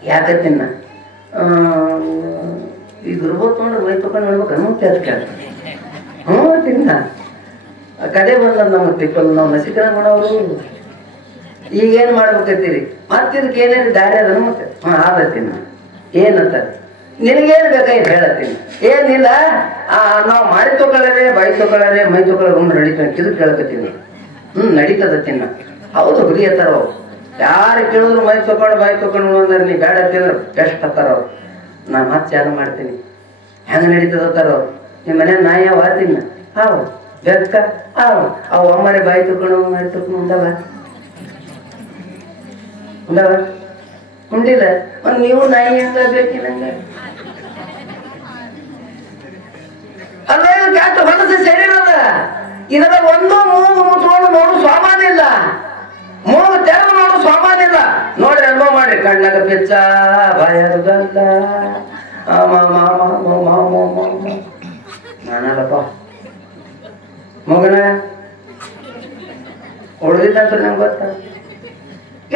ಯಾಕೆ ತಿನ್ನ ಈ ಗುರುಬೋತ್ ನೋಡಿ ಮೈ ತಕೊಂಡು ನೋಡ್ಬೇಕು ಮುತ್ಯ ಅಂತ ಕೇಳ್ತಾರೆ. ತಿನ್ನ ಕಡೆ ಬಂದ ನಮ್ಮ ತಿಪ್ಪಲ್ ನಾವು ನಸಿಕನ ಮಾಡೋರು. ಈಗೇನ್ ಮಾಡ್ಬೇಕತ್ತೀರಿ? ಮತ್ತೆ ಇದಕ್ಕೆ ಏನೇನು ದಾರಿ ಅದನ್ನು ಮತ್ತೆ ಆದ ತಿನ್ನ ಏನಂತ ನಿನಗೇನು ಬೇಕಾಯ್ತು ಹೇಳತ್ತೀನಿ. ಏನಿಲ್ಲ, ನಾವು ಮಾಡಿ ತಗೊಳ್ಳರೆ, ಬಾಯಿ ತಗೊಳ್ಳರೆ, ಮೈ ತಗೊಳ್ಳೋರು ನಡೀತಾನೆ ಇದು ಕೇಳಕತ್ತೀನಿ. ನಡೀತದ ತಿನ್ನ. ಹೌದು ಹುರಿ ಹತ್ತಾರ ಅವ್ರು. ಯಾರು ಕೇಳಿದ್ರು ಮೈ ತಗೊಂಡು ಬಾಯಿ ತಗೊಂಡು ಅಂದ್ರೆ ನೀ ಬೇಡ ತಿಂದ್ರೆ ಬೆಸ್ಟ್ ಹತ್ತಾರ ಅವ್ರು. ನಾ ಮತ್ತೆ ಚಾಲು ಮಾಡ್ತೀನಿ. ಹೆಂಗ ನಡೀತದ ಹತ್ತಾರ ಅವ್ರು. ನಿಮ್ಮ ಮನೆ ನಾಯಿ ಯಾವ ತಿನ್ನ ಹಾವು ಬೆಕ್ಕ ಹಾವು ಅವು ಒಮ್ಮರೆ ಬಾಯಿ ತಗೊಂಡು ಮೈ ತಗೊಂಡು ಉಂಡವ ಉಂಡವ ಉಂಡಿಲ್ಲ. ಒಂದು ನೀವು ನಾಯಿ ಹೆಂಗ ಬೇಕಿ ನಂಗೆ ಅದೇ ಕ್ಯಾಟ್ ಹೊಲಸ ಶರೀರದ ಇದರ ಒಂದು ಮೂಗು ಮುಚ್ಕೊಂಡು ನೋಡು ಸ್ವಾಮಾನ ಇಲ್ಲ, ಮೂಗು ತೆರೆದು ನೋಡು ಸ್ವಾಮಾನ ಇಲ್ಲ. ನೋಡ್ರಿ ಅನುಭವ ಮಾಡ್ರಿ. ಕಣ್ಣಾಗ ಪಿಚ್ಚ ಬಾಯಾಗ ಗಂಧ ನಾನಲ್ಲಪ್ಪ ಮಗನ ಉಳಿದಿದ್ದಂತ ನಂಗೆ ಗೊತ್ತ.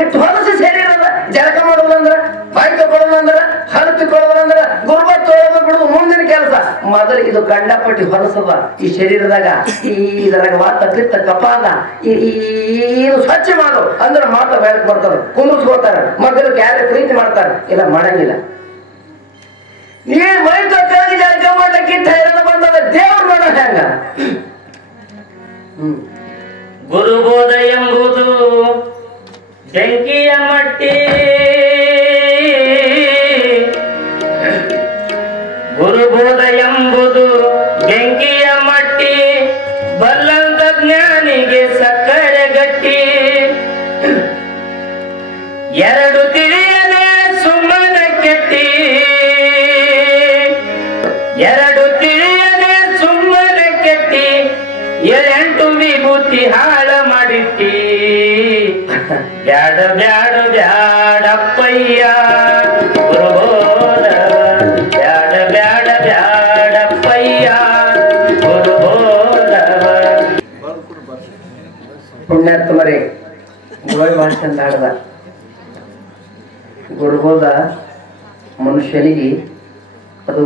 ಎಷ್ಟು ಹೊಲಸ ಸೇರಿರಲ್ಲ. ಜಳಕ ಮಾಡೋದಂದ್ರ, ಬಾಯಿ ತಗೊಳ್ಳೋದಂದ್ರ, ಹಲ್ಲು ತಿಕ್ಕೊಳ್ಳೋದಂದ್ರ, ಗುರುಬತ್ ತೊಗೊಳೋದು ಬಿಡುದು ಮುಂದಿನ ಕೆಲಸ. ಮೊದಲು ಇದು ಕಂಡಪಟ್ಟಿ ಹೊಲಸದ ಈ ಶರೀರದಾಗ. ಇದರಾಗ ವಾತ ಪಿತ್ತ ಕಪಾಲ ಇದು ಸ್ವಚ್ಛ ಮಾಡು ಅಂದ್ರೆ ಮಾತ್ರ ಬೆಳಕ್ ಬರ್ತಾರ, ಕುಂದಿಸ್ಕೋತಾರ. ಮೊದಲು ಯಾರು ಪ್ರೀತಿ ಮಾಡ್ತಾರ, ಇಲ್ಲ ಮಾಡಂಗಿಲ್ಲ. ನೀ ಮೈ ತೊಕ್ಕಾಗಿ ಜಳಕ ಮಾಡ್ಲಿಕ್ಕಿಂತ ಹೈರಾಣ ಬಂದದ ದೇವ್ರು ನೋಡ ಹೆಂಗ. ಗುರುಬೋಧ ಎಂಬುದು ಬೆಂಕಿಯ ಮಟ್ಟಿ, ಗುರುಬೋಧ ಎಂಬುದು ಬೆಂಕಿಯ ಮಟ್ಟಿ, ಬಲ್ಲಂತ ಜ್ಞಾನಿಗೆ ಸಕ್ಕರೆ ಗಟ್ಟಿ. ಎರಡು ತಿಳಿಯದೆ ಸುಮ್ಮನ ಕೆಟ್ಟಿ, ಎರಡು ತಿಳಿಯದೆ ಸುಮ್ಮನ ಕೆಟ್ಟಿ, 7 ವಿಭೂತಿ ಹಾಳ ಮಾಡಿಟ್ಟಿ. ಬ್ಯಾಡ ಬ್ಯಾಡ ಬ್ಯಾಡಪ್ಪಯ್ಯ ಗುರುಬೋಧ, ಬ್ಯಾಡ ಬ್ಯಾಡ ಬ್ಯಾಡಪ್ಪಯ್ಯ ಗುರುಬೋಧ. ಪುಣ್ಯಾತ್ಮರೇ, ಗೋಯ್ ಭಾಳ ಚಂದ ಆಡ್ದ. ಗುರುಬೋಧ ಮನುಷ್ಯನಿಗೆ ಅದು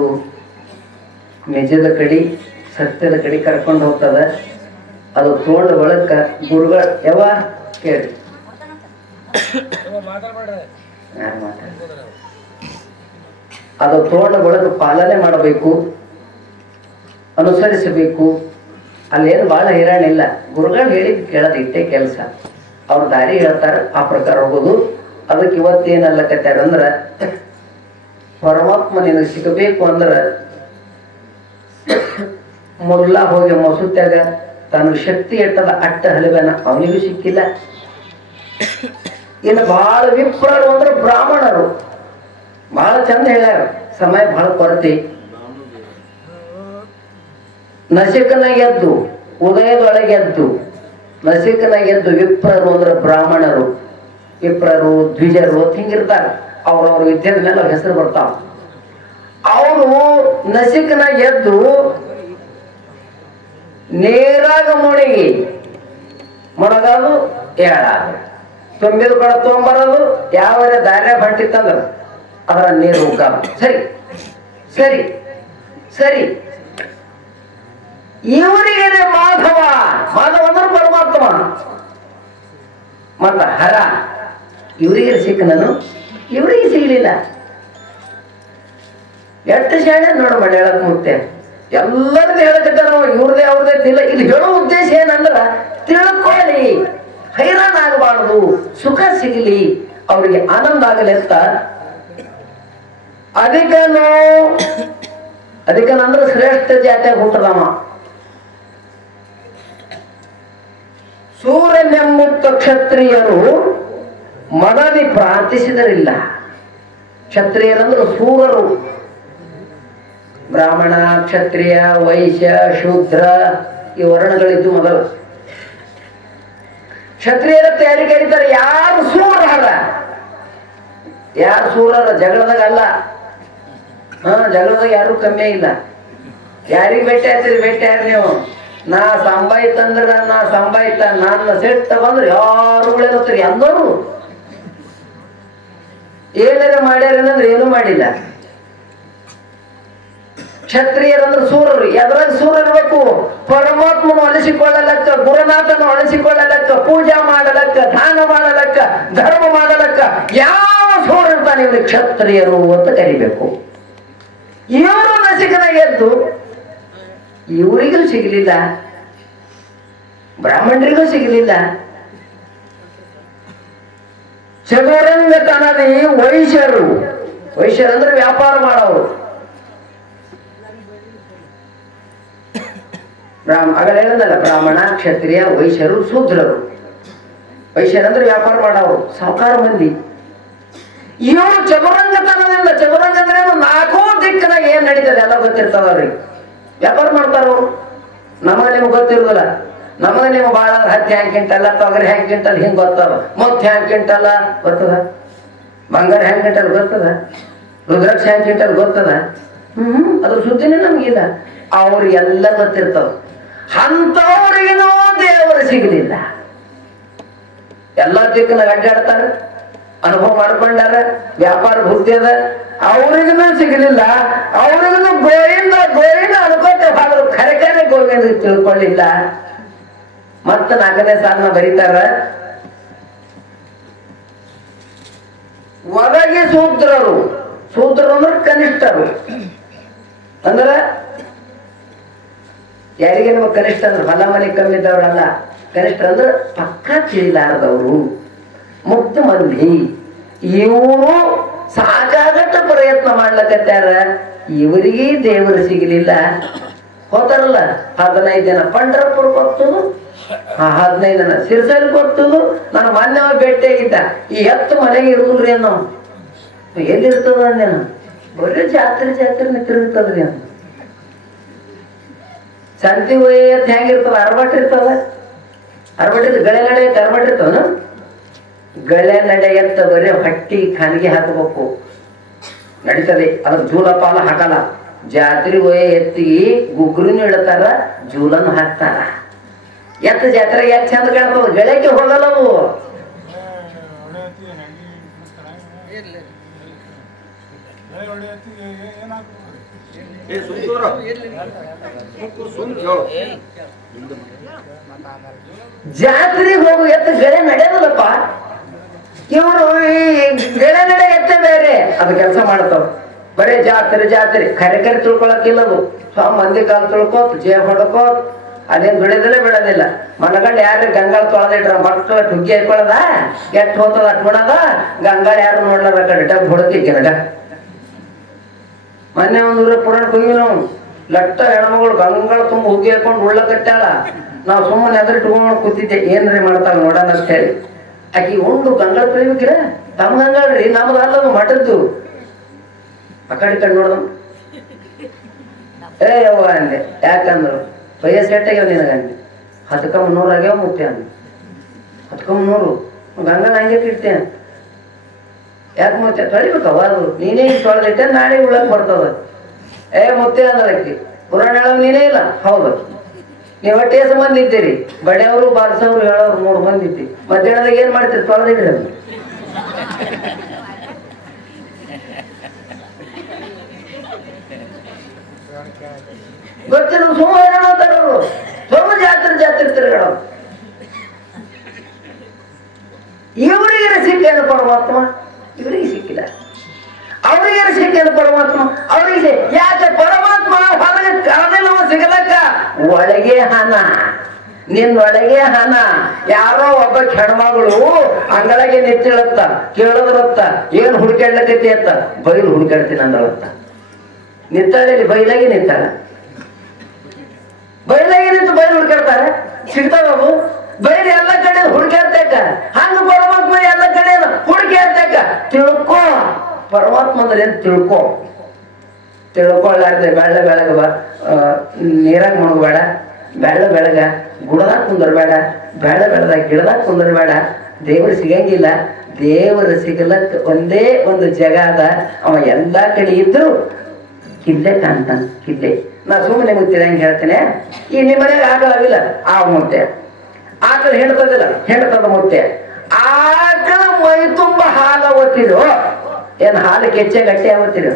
ನಿಜದ ಕಡಿ ಸತ್ಯದ ಕಡೆ ಕರ್ಕೊಂಡು ಹೋಗ್ತದ. ಅದು ತೋಂಡ ಬಳಕ ಗುರುಗಳು ಯಾವ ಕೇಳಿ ಅದು ತೋಂಡ ಬಳಕ ಪಾಲನೆ ಮಾಡಬೇಕು, ಅನುಸರಿಸಬೇಕು. ಅಲ್ಲೇನು ಬಹಳ ಹೈರಾಣಿಲ್ಲ. ಗುರುಗಳು ಹೇಳಿದ್ ಕೇಳೋದು ಇಟ್ಟೇ ಕೆಲಸ. ಅವ್ರ ದಾರಿ ಹೇಳ್ತಾರೆ, ಆ ಪ್ರಕಾರ ಹೋಗೋದು. ಅದಕ್ಕೆ ಇವತ್ತೇನಲ್ಲಕತ್ತಾರ ಅಂದ್ರ ಪರಮಾತ್ಮ ನಿನಗೆ ಸಿಗಬೇಕು ಅಂದ್ರ ಮುಲ್ಲ ಹೋಗಿ ಮಸೂತ್ಯಾಗ ತನಗೆ ಶಕ್ತಿ ಎಟ್ಟದ ಅಟ್ಟ ಹಲಿವೆನ ಅವನಿಗೂ ಸಿಕ್ಕಿಲ್ಲ. ಇನ್ನು ಬಹಳ ವಿಪ್ರರು ಅಂದ್ರೆ ಬ್ರಾಹ್ಮಣರು ಬಹಳ ಚಂದ ಹೇಳ್ಯಾರ. ಸಮಯ ಬಹಳ ಕೊರತೆ. ನಸಿಕನ ಎದ್ದು ಉದಯದೊಳಗೆ ಎದ್ದು ನಸಿಕನ ಎದ್ದು ವಿಪ್ರರು ಅಂದ್ರೆ ಬ್ರಾಹ್ಮಣರು, ವಿಪ್ರರು ದ್ವಿಜರು ಹಿಂಗಿರ್ತಾರೆ. ಅವ್ರವ್ರ ವಿದ್ಯೆದ ಮೇಲೆ ಅವ್ರ ಹೆಸರು ಬರ್ತಾವ. ಅವರು ನಸಿಕನ ಎದ್ದು ನೇರಾಗ ಮುಣಿಗಿ ಮುಣಗೋದು, ಏಳಾದು, ತುಂಬಿದ ಕೊಡ ತೊಗೊಂಬರೋದು, ಯಾವ ದಾರ್ಯ ಹೊಂಟಿತ್ತಂದ್ರ ಅದರ ನೀರು ಉಗ್ಗೋದು. ಸರಿ ಸರಿ ಸರಿ. ಇವರಿಗೆ ಮಾಧವ, ಮಾಧವ ಅಂದ್ರೆ ಪರಮಾತ್ಮ, ಮತ್ತ ಹರ. ಇವರಿಗೆ ಸಿಕ್ಕನನು, ಇವರಿಗೆ ಸಿಗಲಿಲ್ಲ. ಎಷ್ಟು ಶಾಣೆ ನೋಡ ಮಾಡಿ ಹೇಳಕ್ ಮುಟ್ಟೆ. ಎಲ್ಲರದ್ದು ಹೇಳಕತ್ತಾರ, ಇವ್ರದೇ ಅವ್ರದೇ ಇಲ್ಲ. ಇದು ಹೇಳೋ ಉದ್ದೇಶ ಏನಂದ್ರ ತಿಳ್ಕೊಳ್ಳಿ, ಹೈರಾಣ ಆಗಬಾರ್ದು, ಸುಖ ಸಿಗಲಿ, ಅವ್ರಿಗೆ ಆನಂದ ಆಗಲಿ ಅಂತ. ಅದಕ್ಕನಂದ್ರ ಶ್ರೇಷ್ಠ ಜಾತಿಯಾಗ ಹುಟ್ಟದವ. ಸೂರ್ಯನೆಂಬುತ್ತ ಕ್ಷತ್ರಿಯರು ಮನದಿ ಪ್ರಾರ್ಥಿಸಿದರಿಲ್ಲ. ಕ್ಷತ್ರಿಯರಂದ್ರೆ ಸೂರರು. ಬ್ರಾಹ್ಮಣ, ಕ್ಷತ್ರಿಯ, ವೈಶ್ಯ, ಶೂದ್ರ ಈ ವರ್ಣಗಳಿದ್ದು ಮೊದಲು. ಕ್ಷತ್ರಿಯರ ತಯಾರಿ ಕರೀತಾರೆ. ಯಾರು ಸೂರರ, ಯಾರು ಸೂರರ ಜಗಳದಾಗ ಅಲ್ಲ. ಜಗಳದಾಗ ಯಾರು ಕಮ್ಮಿ ಇಲ್ಲ. ಯಾರಿಗೆ ಭೇಟಿ ಆಯ್ತೀರಿ, ಭೇಟಿ ಯಾರು ನೀವು? ನಾ ಸಂಭಾಯ್ತಂದ್ರ ನಾ ಸಂಭಾಯ್ತ, ನನ್ನ ಸೆಟ್ ಬಂದ್ರೆ ಯಾರು ಉಳಿದತ್ರಿ ಅಂದವರು. ಏನಾರ ಮಾಡ್ಯಾರೇನಂದ್ರೆ ಏನೂ ಮಾಡಿಲ್ಲ. ಕ್ಷತ್ರಿಯರಂದ್ರೆ ಸೂರರು. ಎದ್ರಾಗ ಸೂರ ಇರ್ಬೇಕು? ಪರಮಾತ್ಮನು ಅಳಿಸಿಕೊಳ್ಳಲಕ್ಕ, ಗುರುನಾಥನು ಅಳಿಸಿಕೊಳ್ಳಲಕ್ಕ, ಪೂಜಾ ಮಾಡಲಕ್ಕ, ದಾನ ಮಾಡಲಕ್ಕ, ಧರ್ಮ ಮಾಡಲಕ್ಕ ಯಾವ ಸೂರ ಇರ್ತಾನೆ ಇವ್ರಿಗೆ ಕ್ಷತ್ರಿಯರು ಅಂತ ಕರಿಬೇಕು. ಇವರು ನಸಿಕನ ಎದ್ದು ಇವರಿಗೂ ಸಿಗಲಿಲ್ಲ, ಬ್ರಾಹ್ಮಣರಿಗೂ ಸಿಗಲಿಲ್ಲ. ಚದುರಂಗತನದಿ ವೈಶ್ಯರು, ವೈಶ್ಯರಂದ್ರೆ ವ್ಯಾಪಾರ ಮಾಡೋರು. ಆಗಲೇ ಹೇಳದಲ್ಲ, ಬ್ರಾಹ್ಮಣ, ಕ್ಷತ್ರಿಯ, ವೈಶ್ಯರು, ಶೂದ್ರರು. ವೈಶ್ಯರಂದ್ರೆ ವ್ಯಾಪಾರ ಮಾಡೋರು, ಸಾವುಕಾರ ಮಂದಿ. ಇವರು ಚದುರಂಗತನದಿಂದ, ಚದುರಂಗ ಅಂದ್ರೆ ನಾಲ್ಕೂ ದಿಕ್ಕನಾಗ ಏನ್ ನಡೀತದೆ ಎಲ್ಲ ಗೊತ್ತಿರ್ತದ ಅವ್ರಿಗೆ. ವ್ಯಾಪಾರ ಮಾಡ್ತಾರ ಅವರು. ನಮಗೆ ನಿಮ್ಗೆ ಗೊತ್ತಿರುದಿಲ್ಲ. ನಮಗೆ ನೀವು ಬಾಳ ಹತ್ತಿ ಹ್ಯಾಂಗ್ ಕಿಂಟಲ್ಲ, ತೊಗರಿ ಹ್ಯಾಂಗ್ ಕಿಂಟಲ್ ಹಿಂಗ್ ಗೊತ್ತದ, ಮುತ್ತು ಹ್ಯಾಂಗ್ ಕಿಂಟಲ್ಲ ಗೊತ್ತದ, ಬಂಗಾರ ಹ್ಯಾಂಗ್ ಕಿಂಟಲ್ ಗೊತ್ತದ, ರುದ್ರಾಕ್ಷ ಹ್ಯಾಂಗ್ ಕಿಂಟಲ್ ಗೊತ್ತದ. ಅದ್ರ ಸುದ್ದಿನೇ ನಮ್ಗಿಲ್ಲ. ಅವ್ರಿಗೆಲ್ಲ ಗೊತ್ತಿರ್ತಾವ. ಅಂತವ್ರಿಗೇನೋ ದೇವರು ಸಿಗಲಿಲ್ಲ. ಎಲ್ಲ ದಿಕ್ಕನಾಗ ಅಡ್ಡಾಡ್ತಾರ, ಅನುಭವ ಮಾಡ್ಕೊಂಡಾರ, ವ್ಯಾಪಾರ ಬುದ್ಧಿ ಅದ. ಅವ್ರಿಗೂ ಸಿಗಲಿಲ್ಲ. ಅವ್ರಿಗೂ ಗೋವಿಂದ ಗೋವಿಂದ ಅನ್ಕೋತೆ ಹೋದ್ರು, ಖರೆ ಖರೆ ಗೋವಿಂದ ತಿಳ್ಕೊಳ್ಳಿಲ್ಲ. ಮತ್ತ 4ನೇ ಸಾಲನ್ನ ಬರೀತಾರ. ಒಳಗೆ ಶೂದ್ರರು, ಶೂದ್ರರು ಅಂದ್ರೆ ಕನಿಷ್ಠರು. ಅಂದ್ರ ಯಾರಿಗೆ ನಮಗ್ ಕನಿಷ್ಠ ಅಂದ್ರೆ ಹೊಲ ಮನೆ ಕಮ್ಮಿದ್ದವ್ರಲ್ಲ. ಕನಿಷ್ಠ ಅಂದ್ರೆ ಪಕ್ಕ ತಿಳಿಲಾರದವರು, ಮುಕ್ತ ಮಂದಿ. ಇವರು ಸಾಕಾಗಟ್ಟ ಪ್ರಯತ್ನ ಮಾಡ್ಲಕತ್ತಾರ. ಇವರಿಗೆ ದೇವರು ಸಿಗಲಿಲ್ಲ. ಹೋತಾರಲ್ಲ 15 ಜನ ಪಂಡ್ರಪುರ ಕೊಟ್ಟುದು, 15 ಜನ ಸಿರ್ಸಲ್ ಕೊಟ್ಟುದು. ನಾನು ಮೊನ್ನೆ ಭೇಟಿಯಾಗಿದ್ದ. ಈ ಎತ್ತು ಮನೆಗೆ ಇರುವುದ್ರಿ ಅನ್ನೋ, ಎಲ್ಲಿರ್ತದ ಅಂದೇನು? ಬರೀ ಜಾತ್ರೆ ಜಾತ್ರೆ ನಿಂತಿರ್ತದ್ರಿ ಅಂತ. ಸಂತಿ ಎತ್ತು ಹೆಂಗಿರ್ತದ? ಅರ್ಬಟ್ ಇರ್ತದ. ಅರ್ಬಟ್ ಗಳೆ ಅರ್ಬಟ್ ಇರ್ತವನು. ಗಳೆ ನಡೆ ಎತ್ತ ಬರೀ ಹಟ್ಟಿ ಖಾನಿಗೆ ಹಾಕಬೇಕು, ನಡೀತದೆ. ಅದ್ರ ಜೂಲ ಪಾಲ ಹಾಕಲ್ಲ. ಜಾತ್ರೆ ಎತ್ತಿ ಗುಗ್ರಿನೂ ಇಡ್ತಾರ, ಜೂಲನ್ನು ಹಾಕ್ತಾರ. ಎತ್ತ ಜಾತ್ರೆ ಯಾಕೆ ಚಂದ ಕಾಣ್ತದ? ಗೆಳೆಗೆ ಹೋಗಲ್ಲವು. ಜಾತ್ರೆಗೆ ಹೋಗು ಎತ್ತ ಗಳೆ ನಡೆಯೋದಲ್ಲಪ್ಪ. ಇವರು ಈ ಗಳೆ ನಡೆ ಎತ್ತ ಬೇರೆ ಅದು ಕೆಲಸ ಮಾಡ್ತಾವ. ಬರೀ ಜಾತ್ರೆ ಜಾತ್ರೆ ಕರೆ ತಿಳ್ಕೊಳಕಿಲ್ಲದು. ಮಂದಿ ಕಾಲು ತಿಳ್ಕೋತ್ ಜೇ ಹೊಡ್ಕೋತ್ ಅದೇನ್ ಬಿಡೋದಿಲ್ಲ ಬಿಡೋದಿಲ್ಲ. ಮನಗಂಡು ಯಾರು ಗಂಗಾಳ ತೊಳೆದಿಟ್ರ ಮಕ್ಕಳು ಟುಗ್ಗಿ ಹಾಕೊಳ್ಳದ ಎಟ್ ಹೋತದ ಅಟ್ಬಿಡದ. ಗಂಗಾಳ ಯಾರು ನೋಡ್ಲಾರ ಕಡೆ ಡಬ್ ಹೊಡತಿ ಕೆರಡ. ಮೊನ್ನೆ ಒಂದೂರ ಪುರಾಣ ಹೋಗಿ ನಾವು ಲಟ್ಟ ಹೆಣ್ಮಗಳು ಗಂಗಾಳ ತುಂಬ ಹುಗ್ಗಿ ಹಾಕೊಂಡು ಉಳ್ಳಕತ್ತಾಳ. ನಾವು ಸುಮ್ಮನೆ ಅದ್ರ ಇಟ್ಕೊಂಡು ಕೂತಿದ್ದೆ, ಏನ್ರಿ ಮಾಡ್ತಾಳ ನೋಡೋಣ ಅಂತ ಹೇಳಿ. ಆಕಿ ಉಂಡು ಗಂಗಾಳ ತೊಳಿಬೇಕಿರ ತಮ್ಮ ಗಂಗಾಳ್ರಿ, ನಮ್ದು ಅಲ್ಲದು ಮಠದ್ದು. ಆ ಕಡೆ ನೋಡ್ದ ಏ ಯವ್ವ ಅಂದೆ. ಯಾಕಂದ್ರು ವಯಸ್ಸು ಎಟ್ಟಾಗ್ಯಾವ ನಿನಗಂಡೆ. 10,300 ಆಗ್ಯಾವ ಮುತ್ತೆ ಅಂದ. 10,300 ಗಂಗಾಳ ಹಂಗೆ ಇಡ್ತೇನೆ. ಯಾಕೆ ಮುತ್ತೆ ತೊಳಿಬೇಕವ ಅದು ನೀನೇ ಈಗ ತೊಳೆದಿಟ್ಟೆ ನಾಳೆ ಉಳ್ಳಕ್ ಬರ್ತದ. ಏ ಮುತ್ತೆ ಅಂದಳಕ್ಕಿ ಪುರಾಣ ಹೇಳೋದು ನೀನೇ ಇಲ್ಲ. ಹೌದು ನೀವು ಒಟ್ಟೆ ಮಂದಿ ಇದ್ದೀರಿ, ಬಡೆಯವರು ಬಾರ್ಸವ್ರು ಹೇಳೋರು 3 ಮಂದಿ ಇದ್ದಿ. ಮಧ್ಯಾಹ್ನದಾಗ ಏನ್ ಮಾಡ್ತೀರಿ ತೊಳೆದಿಡ್ರಿ ಅದು. ಗೊತ್ತಿಲ್ಲ ಸುಮ್ಮ ಹೇಳೋತಾರವರು ಸುಮ್ಮ ಜಾತ್ರೆ ತಿರುಗಾಡೋ. ಇವರಿಗೆ ಸಿಕ್ಕೇನು ಪರಮಾತ್ಮ, ಇವರಿಗೆ ಸಿಕ್ಕಿಲ್ಲ. ಅವರಿಗೆ ಸಿಕ್ಕೇನು ಪರಮಾತ್ಮ, ಅವರಿಗೆ ಯಾಕೆ ಪರಮಾತ್ಮ ಹೊರಗೆ ಕಳೆದಿಲ್ಲವ ಸಿಗಲಕ್ಕ. ಒಳಗೆ ಹಣ, ನಿನ್ನೊಳಗೆ ಹಣ. ಯಾರೋ ಒಬ್ಬ ಹೆಣ್ಮಗಳು ಅಂಗಳಗೆ ನಿಂತಿಳತ್ತ, ಕೇಳದ್ರತ್ತ ಏನ್ ಹುಡುಕಾಡ್ಲಕೈತಿ ಅತ್ತ. ಬೈಲು ಹುಡುಕಾಡ್ತೀನಿ ಅಂದಳತ್ತ. ನಿಂತಾಳೆ ಬೈಲಾಗಿ ನಿಂತಾಳ. ಬೈಲಾಗಿ ನಿಂತು ಬೈಲು ಹುಡುಕಾಡ್ತಾರೆ ಸಿಗ್ತಾವವು. ಬೈಲು ಎಲ್ಲ ಕಡೆ ಹುಡುಕಾಡ್ತೇಕ. ಹಂಗ ಪರಮಾತ್ಮ ಎಲ್ಲ ಕಡೆ ಹುಡುಕಾಡ್ತೇಕ. ತಿಳ್ಕೊ ಪರಮಾತ್ಮ ಅಂದ್ರೆ ಏನ್ ತಿಳ್ಕೊ. ತಿಳ್ಕೊಳ್ಳಾರ್ದೆ ಬೆಳ್ಳ ಬೆಳಗ ನೀರಾಗ ಮುಣಗಬೇಡ. ಬೆಳಗ ಗುಡದಾಗ ಕುಂದರ್ಬೇಡ. ಬೆಳದಾಗ ಗಿಡದಾಗ ಕುಂದರ್ಬೇಡ. ದೇವರು ಸಿಗಂಗಿಲ್ಲ. ದೇವರು ಸಿಗಲಕ್ಕ ಒಂದೇ ಒಂದು ಜಗ ಅದ. ಅವ ಎಲ್ಲಾ ಕಡೆ ಇದ್ರು ಕಿಲ್ಲೆ ಕಾಣ್ತಾನ. ಕಿಲ್ಲೆ ನಾ ಸುಮ್ಮನೆ ಮುತ್ತಿರ ಹೆಂಗೆ ಹೇಳ್ತೇನೆ. ಈ ನಿಮ್ಮ ಮನೆಗೆ ಆಕಳಾಗಿಲ್ಲ ಆ ಮುತ್ತೆ. ಆಕಳ ಹೇಳ್ತದಿಲ್ಲ, ಹೇಳ್ತದ ಮುತ್ತೆ. ಆಕಳ ಮೈ ತುಂಬ ಹಾಲ ಓದ್ತಿರೋ ಏನ್ ಹಾಲು ಕೆಚ್ಚೆ ಗಟ್ಟಿ ಆಗ್ತಿರೋ.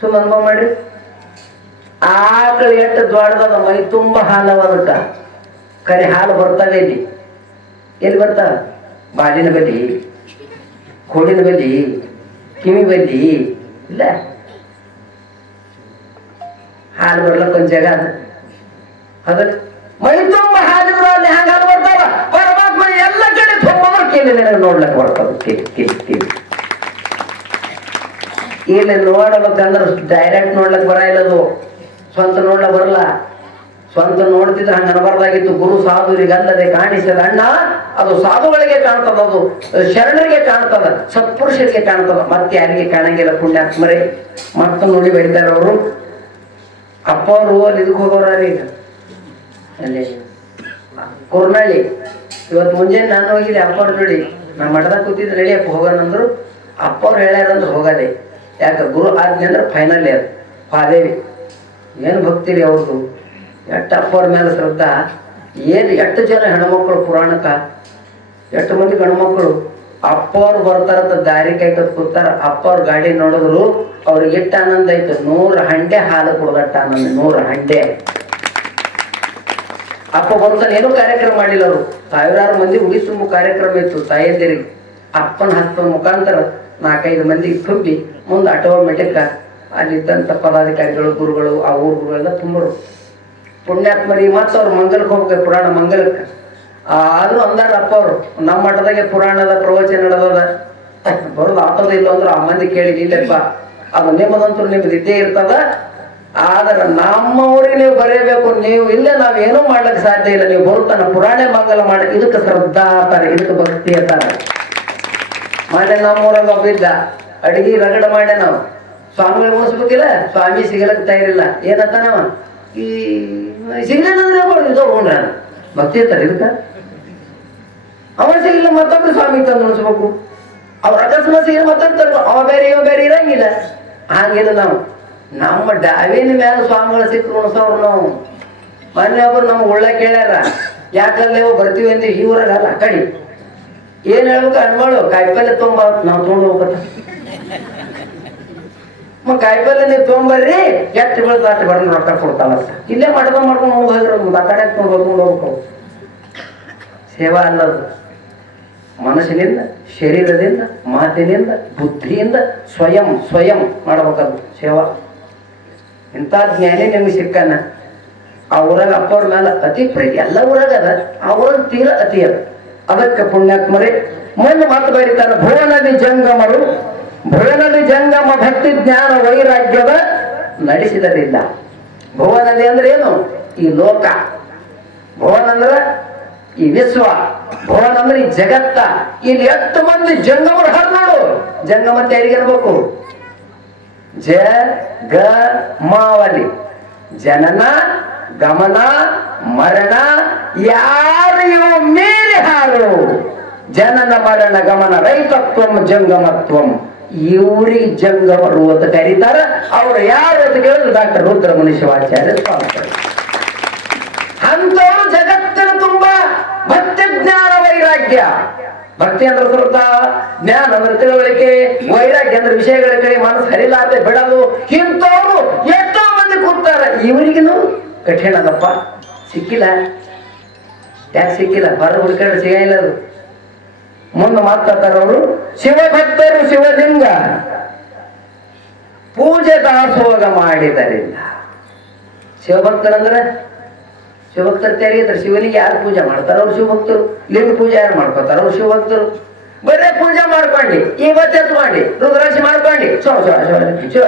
ಸುಮ್ಮನೆ ಅನುಭವ ಮಾಡ್ರಿ. ಆಕಳ ಎಷ್ಟು ದೊಡ್ಡದ ಮೈ ತುಂಬ ಹಾಲವದಕ್ಕ. ಕರೆ ಹಾಲು ಬರ್ತಾವೆ ಇಲ್ಲಿ. ಎಲ್ಲಿ ಬರ್ತಾವ? ಬಾಲಿನ ಬಲ್ಲಿ, ಕೋಡಿನ ಬಲ್ಲಿ, ಕಿವಿ ಬಲ್ಲಿ ಇಲ್ಲ. ಹಾಲು ಬರ್ಲಕ್ಕ ಒಂದ್ ಜಾಗ ಅದ. ಅದಕ್ಕೆ ಮೈ ತುಂಬ ಹಾಲಿದ್ರು ಅಲ್ಲಿ ಹ್ಯಾಂಗ ಹಾಲು ಬರ್ತಾವ. ಪರಮಾತ್ಮ ಎಲ್ಲ ಕಡೆ ತುಂಬಾದ್ರು ಕೇಳಿ ನನಗೆ ನೋಡ್ಲಕ್ ಬರ್ತದ. ಕೇಳಿ ಇಲ್ಲಿ ನೋಡ್ಬೇಕಂದ್ರೆ ಡೈರೆಕ್ಟ್ ನೋಡ್ಲಕ್ ಬರ ಇಲ್ಲದು. ಸ್ವಂತ ನೋಡ್ಲಕ್ ಬರಲ್ಲ. ಸ್ವಂತ ನೋಡ್ತಿದ್ರೆ ಹಂಗ ಅನಬಾರ್ದಾಗಿತ್ತು. ಗುರು ಸಾಧುರಿಗಲ್ಲದೆ ಕಾಣಿಸದ ಅಣ್ಣ. ಅದು ಸಾಧುಗಳಿಗೆ ಕಾಣ್ತದ, ಅದು ಶರಣರಿಗೆ ಕಾಣ್ತದ, ಸತ್ಪುರುಷರಿಗೆ ಕಾಣ್ತದ. ಮತ್ತೆ ಯಾರಿಗೆ ಕಾಣಂಗಿಲ್ಲ ಪುಣ್ಯಾತ್ಮರೇ. ಮತ್ತ ನೋಡಿ ಬರೀತಾರೆ ಅವರು. ಅಪ್ಪ ಅವರು ಅಲ್ಲಿ ಇದಕ್ಕೆ ಹೋಗೋರ ಈಗ ಅಲ್ಲಿ ಕುರ್ನಳ್ಳಿ. ಇವತ್ತು ಮುಂಜಾನೆ ನಾನು ಹೋಗಿದ್ದೆ ಅಪ್ಪವ್ರ ನೋಡಿ. ನಾ ಮಠದಾಗ ಕೂತಿದ್ರೆ ನಡಿ ಅಪ್ಪ ಹೋಗೋಣಂದ್ರು. ಅಪ್ಪ ಅವ್ರು ಹೇಳ್ಯಾರಂದ್ರೆ ಹೋಗದೆ. ಯಾಕೆ ಗುರು ಆಜ್ಞೆ ಅಂದ್ರೆ ಫೈನಲ್ ಅದು. ಪಾದೇವಿ ಏನು ಭಕ್ತಿರಿ ಅವ್ರದ್ದು. ಎಷ್ಟು ಅಪ್ಪವ್ರ ಮೇಲೆ ಶ್ರದ್ಧಾ. ಏನು ಎಷ್ಟು ಜನ ಹೆಣ್ಮಕ್ಳು ಪುರಾಣಕ್ಕ, ಎಷ್ಟು ಮಂದಿ ಗಂಡ್ಮಕ್ಳು ಅಪ್ಪವ್ರು ಬರ್ತಾರಂತ ದಾರಿ ಕೈಕತ್ ಕೂತಾರ. ಅಪ್ಪವ್ರ ಗಾಡಿ ನೋಡಿದ್ರು ಅವ್ರಿಗೆ ಎಷ್ಟು ಆನಂದ ಆಯ್ತು. 100 ಹಂಡೆ ಹಾಲು ಕೊಡದಟ್ಟ ಆನಂದ. 100 ಹಂಡೆ. ಅಪ್ಪ ಬರ್ತಾನೆ. ಏನೂ ಕಾರ್ಯಕ್ರಮ ಮಾಡಿಲ್ಲ ಅವರು. ಸಾವಿರಾರು ಮಂದಿ ಉಡಿ ತುಂಬ ಕಾರ್ಯಕ್ರಮ ಇತ್ತು ತಾಯಂದಿರಿಗೆ. ಅಪ್ಪನ ಹಸ್ತನ ಮುಖಾಂತರ 4-5 ಮಂದಿಗೆ ತುಂಬಿ ಮುಂದೆ ಆಟೋಮೆಟಿಕ್ ಅಲ್ಲಿದ್ದಂಥ ಪದಾಧಿಕಾರಿಗಳು, ಗುರುಗಳು, ಆ ಊರುಗಳೆಲ್ಲ ತುಂಬರು ಪುಣ್ಯಾತ್ಮರಿಗೆ. ಮತ್ತು ಅವ್ರು ಮಂಗಲಕ್ಕೆ ಹೋಗ್ಬೇಕು, ಪುರಾಣ ಮಂಗಲಕ್ಕೆ. ಆದ್ರೂ ಅಂದಾರ ಅಪ್ಪ ಅವರು ನಮ್ಮ ಮಠದಾಗೆ ಪುರಾಣದ ಪ್ರವಚನ ನಡೆದದ. ಬರೋದು ಆಟೋದ ಇಲ್ಲ ಅಂದ್ರೆ ಆ ಮಂದಿ ಕೇಳಿದ ಇಲ್ಲಪ್ಪ ಅದು ನಿಮ್ಮದಂತೂ ನಿಮ್ದು ಇದ್ದೇ ಇರ್ತದ. ಆದ್ರೆ ನಮ್ಮ ಊರಿಗೆ ನೀವು ಬರೀಬೇಕು. ನೀವು ಇಲ್ಲೇ ನಾವೇನೂ ಮಾಡ್ಲಿಕ್ಕೆ ಸಾಧ್ಯ ಇಲ್ಲ. ನೀವು ಬರುತ್ತಾನ ಪುರಾಣ ಮಂಗಲ ಮಾಡಿ. ಇದಕ್ಕೆ ಶ್ರದ್ಧಾ ಅಂತಾರೆ, ಇದಕ್ಕೆ ಭಕ್ತಿ ಅಂತಾರೆ. ಮೊನ್ನೆ ನಮ್ಮೂರಾಗ ಒಬ್ಬಿದ್ದ ಅಡಿಗೆ ರಗಡ ಮಾಡ್ಯ. ನಾವು ಸ್ವಾಮಿಗಳು ಉಣಿಸ್ಬೇಕಿಲ್ಲ, ಸ್ವಾಮಿ ಸಿಗಲಕ್ಕೆ ತಯಾರಿಲ್ಲ. ಏನಂತ ನಾವ ಈ ಸಿಗಲಿಲ್ಲ ಅಂದ್ರೆ ಇದು ಉಂಡ್ರ ಭಕ್ತಿ ಇರ್ತಾರೆ. ಇದಕ್ಕೆ ಅವ ಸಿಗಲಿಲ್ಲ ಮತ್ತೊಬ್ರು ಸ್ವಾಮಿ ತಂದು ಉಣಿಸ್ಬೇಕು. ಅವ್ರ ಅಕಸ್ಮಾತ್ ಸಿಗ ಮತ್ತೊಂದು ಅವ ಬೇರೆ ಇವ ಬೇರೆ ಇರಂಗಿಲ್ಲ. ಹಂಗಿಲ್ಲ ನಾವು. ನಮ್ಮ ಡಾವಿನ ಮೇಲೆ ಸ್ವಾಮಿಗಳು ಸಿಕ್ಕರು ಉಣಿಸೋರು ನಾವು. ಮೊನ್ನೆ ಒಬ್ಬರು ನಮ್ಗೆ ಉಳ್ಳ ಕೇಳ್ಯಾರ. ಯಾಕಲ್ಲೇ ಬರ್ತೀವಿ ಅಂದ್ವಿ. ಈ ಊರಾಗಲ್ಲ ಕಡಿ ಏನ್ ಹೇಳ್ಬೇಕು ಅನ್ಮಾಡು ಕಾಯಿಪಲ್ಲೆ ತುಂಬ ನಾವು ತೊಗೊಂಡು ಹೋಗ್ಬೇಕ. ಕಾಯಿಪಲ್ಲೆ ನೀವು ತೊಗೊಂಬರ್ರಿ ಎಷ್ಟು ಬೀಳ್ದು ಅಷ್ಟು ಬರೋಣ ರೊಕ್ಕ ಕೊಡ್ತಾನಂತ. ಇಲ್ಲೇ ಮಾಡ್ಕೊಂಡು ಹೋಗಿರೋದು ಆ ಕಡೆ ಹೊತ್ಕೊಂಡು ಹೋಗ್ಬೇಕು. ಸೇವಾ ಅನ್ನೋದು ಮನಸ್ಸಿನಿಂದ, ಶರೀರದಿಂದ, ಮಾತಿನಿಂದ, ಬುದ್ಧಿಯಿಂದ ಸ್ವಯಂ ಮಾಡಬೇಕದು ಸೇವಾ. ಇಂಥ ಜ್ಞಾನಿ ನಿಮ್ಗೆ ಸಿಕ್ಕಾನ. ಆ ಊರಾಗ ಅಪ್ಪವ್ರ ಮೇಲೆ ಅತಿ ಪ್ರೀತಿ, ಎಲ್ಲ ಊರಾಗ ಅದ, ಆ ಊರಾಗ ತೀರ ಅತಿ ಅದ. ಅದಕ್ಕೆ ಪುಣ್ಯಾತ್ಮರೇ ಮುಂದೆ ಮಾತು ಬರೀತಾರ, ಭುವನದಿ ಜಂಗಮ ಭಕ್ತಿ ಜ್ಞಾನ ವೈರಾಗ್ಯದ ನಡೆಸಿದರಿಲ್ಲ. ಭುವನದಿ ಅಂದ್ರೆ ಏನು? ಈ ಲೋಕ. ಭುವನ ಅಂದ್ರೆ ಈ ವಿಶ್ವ. ಭುವನ ಅಂದ್ರೆ ಈ ಜಗತ್ತ. ಇಲ್ಲಿ 8 ಮಂದಿ ಜಂಗಮರು ಹಾಡು ನೋಡು. ಜಂಗಮ ಅಂತ ಯಾರಿಗಿರ್ಬೇಕು? ಮಾವಲಿ ಜನನ, ಗಮನ, ಮರಣ ಯಾರು ಇವು ಮೀರಿ ಹಾರು. ಜನನ ಮರಣ ಗಮನ ರೈತತ್ವಂ ಜಂಗಮತ್ವಂ. ಇವ್ರಿಗೆ ಜಂಗಮರು ಅಂತ ಕರೀತಾರ. ಅವ್ರು ಯಾರು ಅಂತ ಕೇಳಿದ್ರು ಡಾಕ್ಟರ್ ರುದ್ರಮುನಿ ಶಿವಾಚಾರ್ಯ ಸ್ವಾಮಿಗಳು. ಅಂತವರು ಜಗತ್ತಿನ ತುಂಬಾ ಭಕ್ತಿ ಜ್ಞಾನ ವೈರಾಗ್ಯ. ಭಕ್ತಿ ಅಂದ್ರೆ ಸ್ವಲ್ಪ ಜ್ಞಾನ ಅಂದ್ರೆ ತಿಳುವಳಿಕೆ, ವೈರಾಗ್ಯ ಅಂದ್ರೆ ವಿಷಯಗಳ ಕಡೆ ಮನಸ್ಸು ಹರಿಲಾರ್ದೆ ಬಿಡಲು. ಇಂಥವ್ರು ಎಷ್ಟೋ ಮಂದಿ ಕೂತಾರೆ. ಇವರಿಗಿನ್ನು ಕಠಿಣ ಅದಪ್ಪ. ಸಿಕ್ಕಿಲ್ಲ. ಯಾಕೆ ಸಿಕ್ಕಿಲ್ಲ? ಹೊರ ಹುಡುಕಾಡು ಸಿಗಿಲ್ಲ. ಅದು ಮುಂದೆ ಮಾತಾಡ್ತಾರವರು. ಶಿವಭಕ್ತರು ಶಿವಲಿಂಗ ಪೂಜೆ ದಾಸೋಗ ಮಾಡಿದರಿಲ್ಲ. ಶಿವಭಕ್ತರಂದ್ರೆ ಶಿವಭಕ್ತರು ತೆರೆಯಿದ್ರೆ ಶಿವನಿಗೆ ಯಾರು ಪೂಜೆ ಮಾಡ್ತಾರ? ಅವ್ರು ಶಿವಭಕ್ತರು. ಲಿಂಗ ಪೂಜೆ ಯಾರು ಮಾಡ್ಕೋತಾರ? ಅವ್ರು ಶಿವಭಕ್ತರು. ಬರೇ ಪೂಜೆ ಮಾಡ್ಕೊಂಡು ಇವತ್ತು ಮಾಡಿ ರುದ್ರಾಕ್ಷಿ ಮಾಡ್ಕೊಂಡು ಶಿವ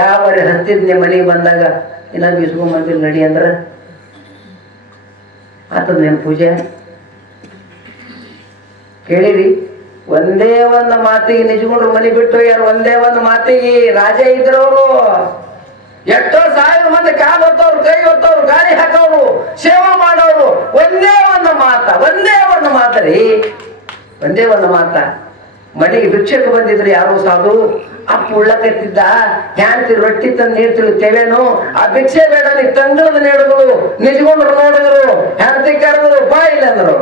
ಯಾವ ಹತ್ತಿದ್ ನಿಮ್ಮ ಮನೆಗೆ ಬಂದಾಗ ಇನ್ನ ಬೀಸ್ಕೊಂಬಂದಿಲ್ಲ ನಡಿ ಅಂದ್ರ ಆತದ ನಿಮ್ ಪೂಜೆ ಕೇಳಿರಿ. ಒಂದೇ ಒಂದು ಮಾತಿಗೆ ನಿಜಗೊಂಡ್ರು ಮನೆ ಬಿಟ್ಟು ಯಾರು ಒಂದೇ ಒಂದು ಮಾತಿಗೆ ರಾಜ ಇದ್ರವರು. ಎಷ್ಟೋ 1000 ಮಂದಿ ಕಾಲು ಹೊತ್ತವ್ರು, ಕೈ ಹೊತ್ತವ್ರು, ಗಾಳಿ ಹಾಕೋರು, ಸೇವಾ ಮಾಡೋರು. ಒಂದೇ ಒಂದು ಮಾತರಿ. ಒಂದೇ ಒಂದು ಮಾತ. ಮನೆಗೆ ಭಿಕ್ಷಕ ಬಂದಿದ್ರು ಯಾರೋ ಸಾಧು. ಅಪ್ಪ ಉಳ್ಳಕತ್ತಿದ್ದ. ಹ್ಯಾಂತಿ ರೊಟ್ಟಿ ತಂದು ನೀರು ತಿಳುತ್ತೇವೇನು? ಆ ಭಿಕ್ಷೆ ಬೇಡ, ನೀ ತಂಗಳದ ನೀಡಿದ್ರು. ನಿಜಗೊಂಡ್ರು ನೋಡಿದ್ರು. ಹ್ಯಾಂತಿ ಕರೆದ್ರು. ಬಾ ಇಲ್ಲ ಅಂದ್ರು.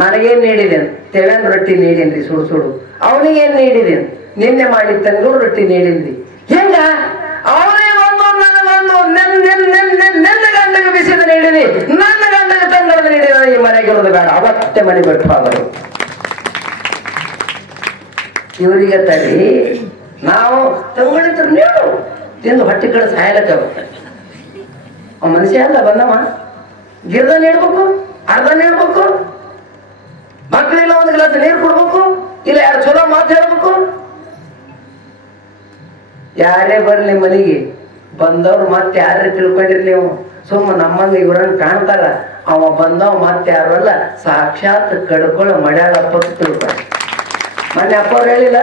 ನನಗೇನ್ ನೀಡಿದೇನು? ತೆವೇನ್ ರೊಟ್ಟಿ ನೀಡಿನ್ರಿ ಸುಡು. ಅವನಿಗೇನ್ ನೀಡಿದೇನು? ನಿನ್ನೆ ಮಾಡಿ ತಂಗಳು ರೊಟ್ಟಿ ನೀಡಿನ್ರಿ. ಹೆಂಗ? ಅವನೇ ಒಂದು ನನ್ನ ಗಂಡಗೆ ಬಿಸಿದ ನೀಡಿನಿ, ನನ್ನ ಗಂಡಗೆ ತಂಗಳದ ನೀಡಿದ. ಈ ಮನೆಗಿರೋದು ಬೇಡ. ಅವತ್ತೇ ಮನೆ ಬಿಟ್ಟು ಹೋದರು. ಇವರಿಗೆ ತಡಿ ನಾವು ತಂಗಳಿದ್ರು ನೀಡು ತಿಂದು ಹೊಟ್ಟೆ ಕಡೆ ಸಾಯಲಕ್ಕ. ಅವ ಮನುಷ್ಯ ಅಲ್ಲ ಬಂದವ. ಗಿರ್ದ ನೀಡ್ಬೇಕು, ಅರ್ಧ ನೀಡ್ಬೇಕು. ಮಕ್ಕಳಿಲ್ಲ ಒಂದು ಗ್ಲಾಸ್ ನೀರು ಕೊಡ್ಬೇಕು. ಇಲ್ಲ ಯಾರು ಚಲೋ ಮಾತು ಹೇಳ್ಬೇಕು. ಯಾರೇ ಬರ್ಲಿ ಮನೆಗೆ ಬಂದವ್ರು ಮತ್ತೆ ಯಾರೇ ತಿಳ್ಕೊಂಡಿರ್ಲಿ. ನೀವು ಸುಮ್ಮ ನಮ್ಮಂಗ ಇವ್ರನ್ನ ಕಾಣ್ತಾರ. ಅವ ಬಂದವ್ ಮತ್ತೆ ಯಾರು ಅಲ್ಲ, ಸಾಕ್ಷಾತ್ ಕಡ್ಕೊಳ್ಳೋ ಮಡ್ಯಾಳಪ್ಪ ತಿಳ್ಕೊಂಡ. ಮೊನ್ನೆ ಅಪ್ಪವ್ರು ಹೇಳಿಲ್ಲ,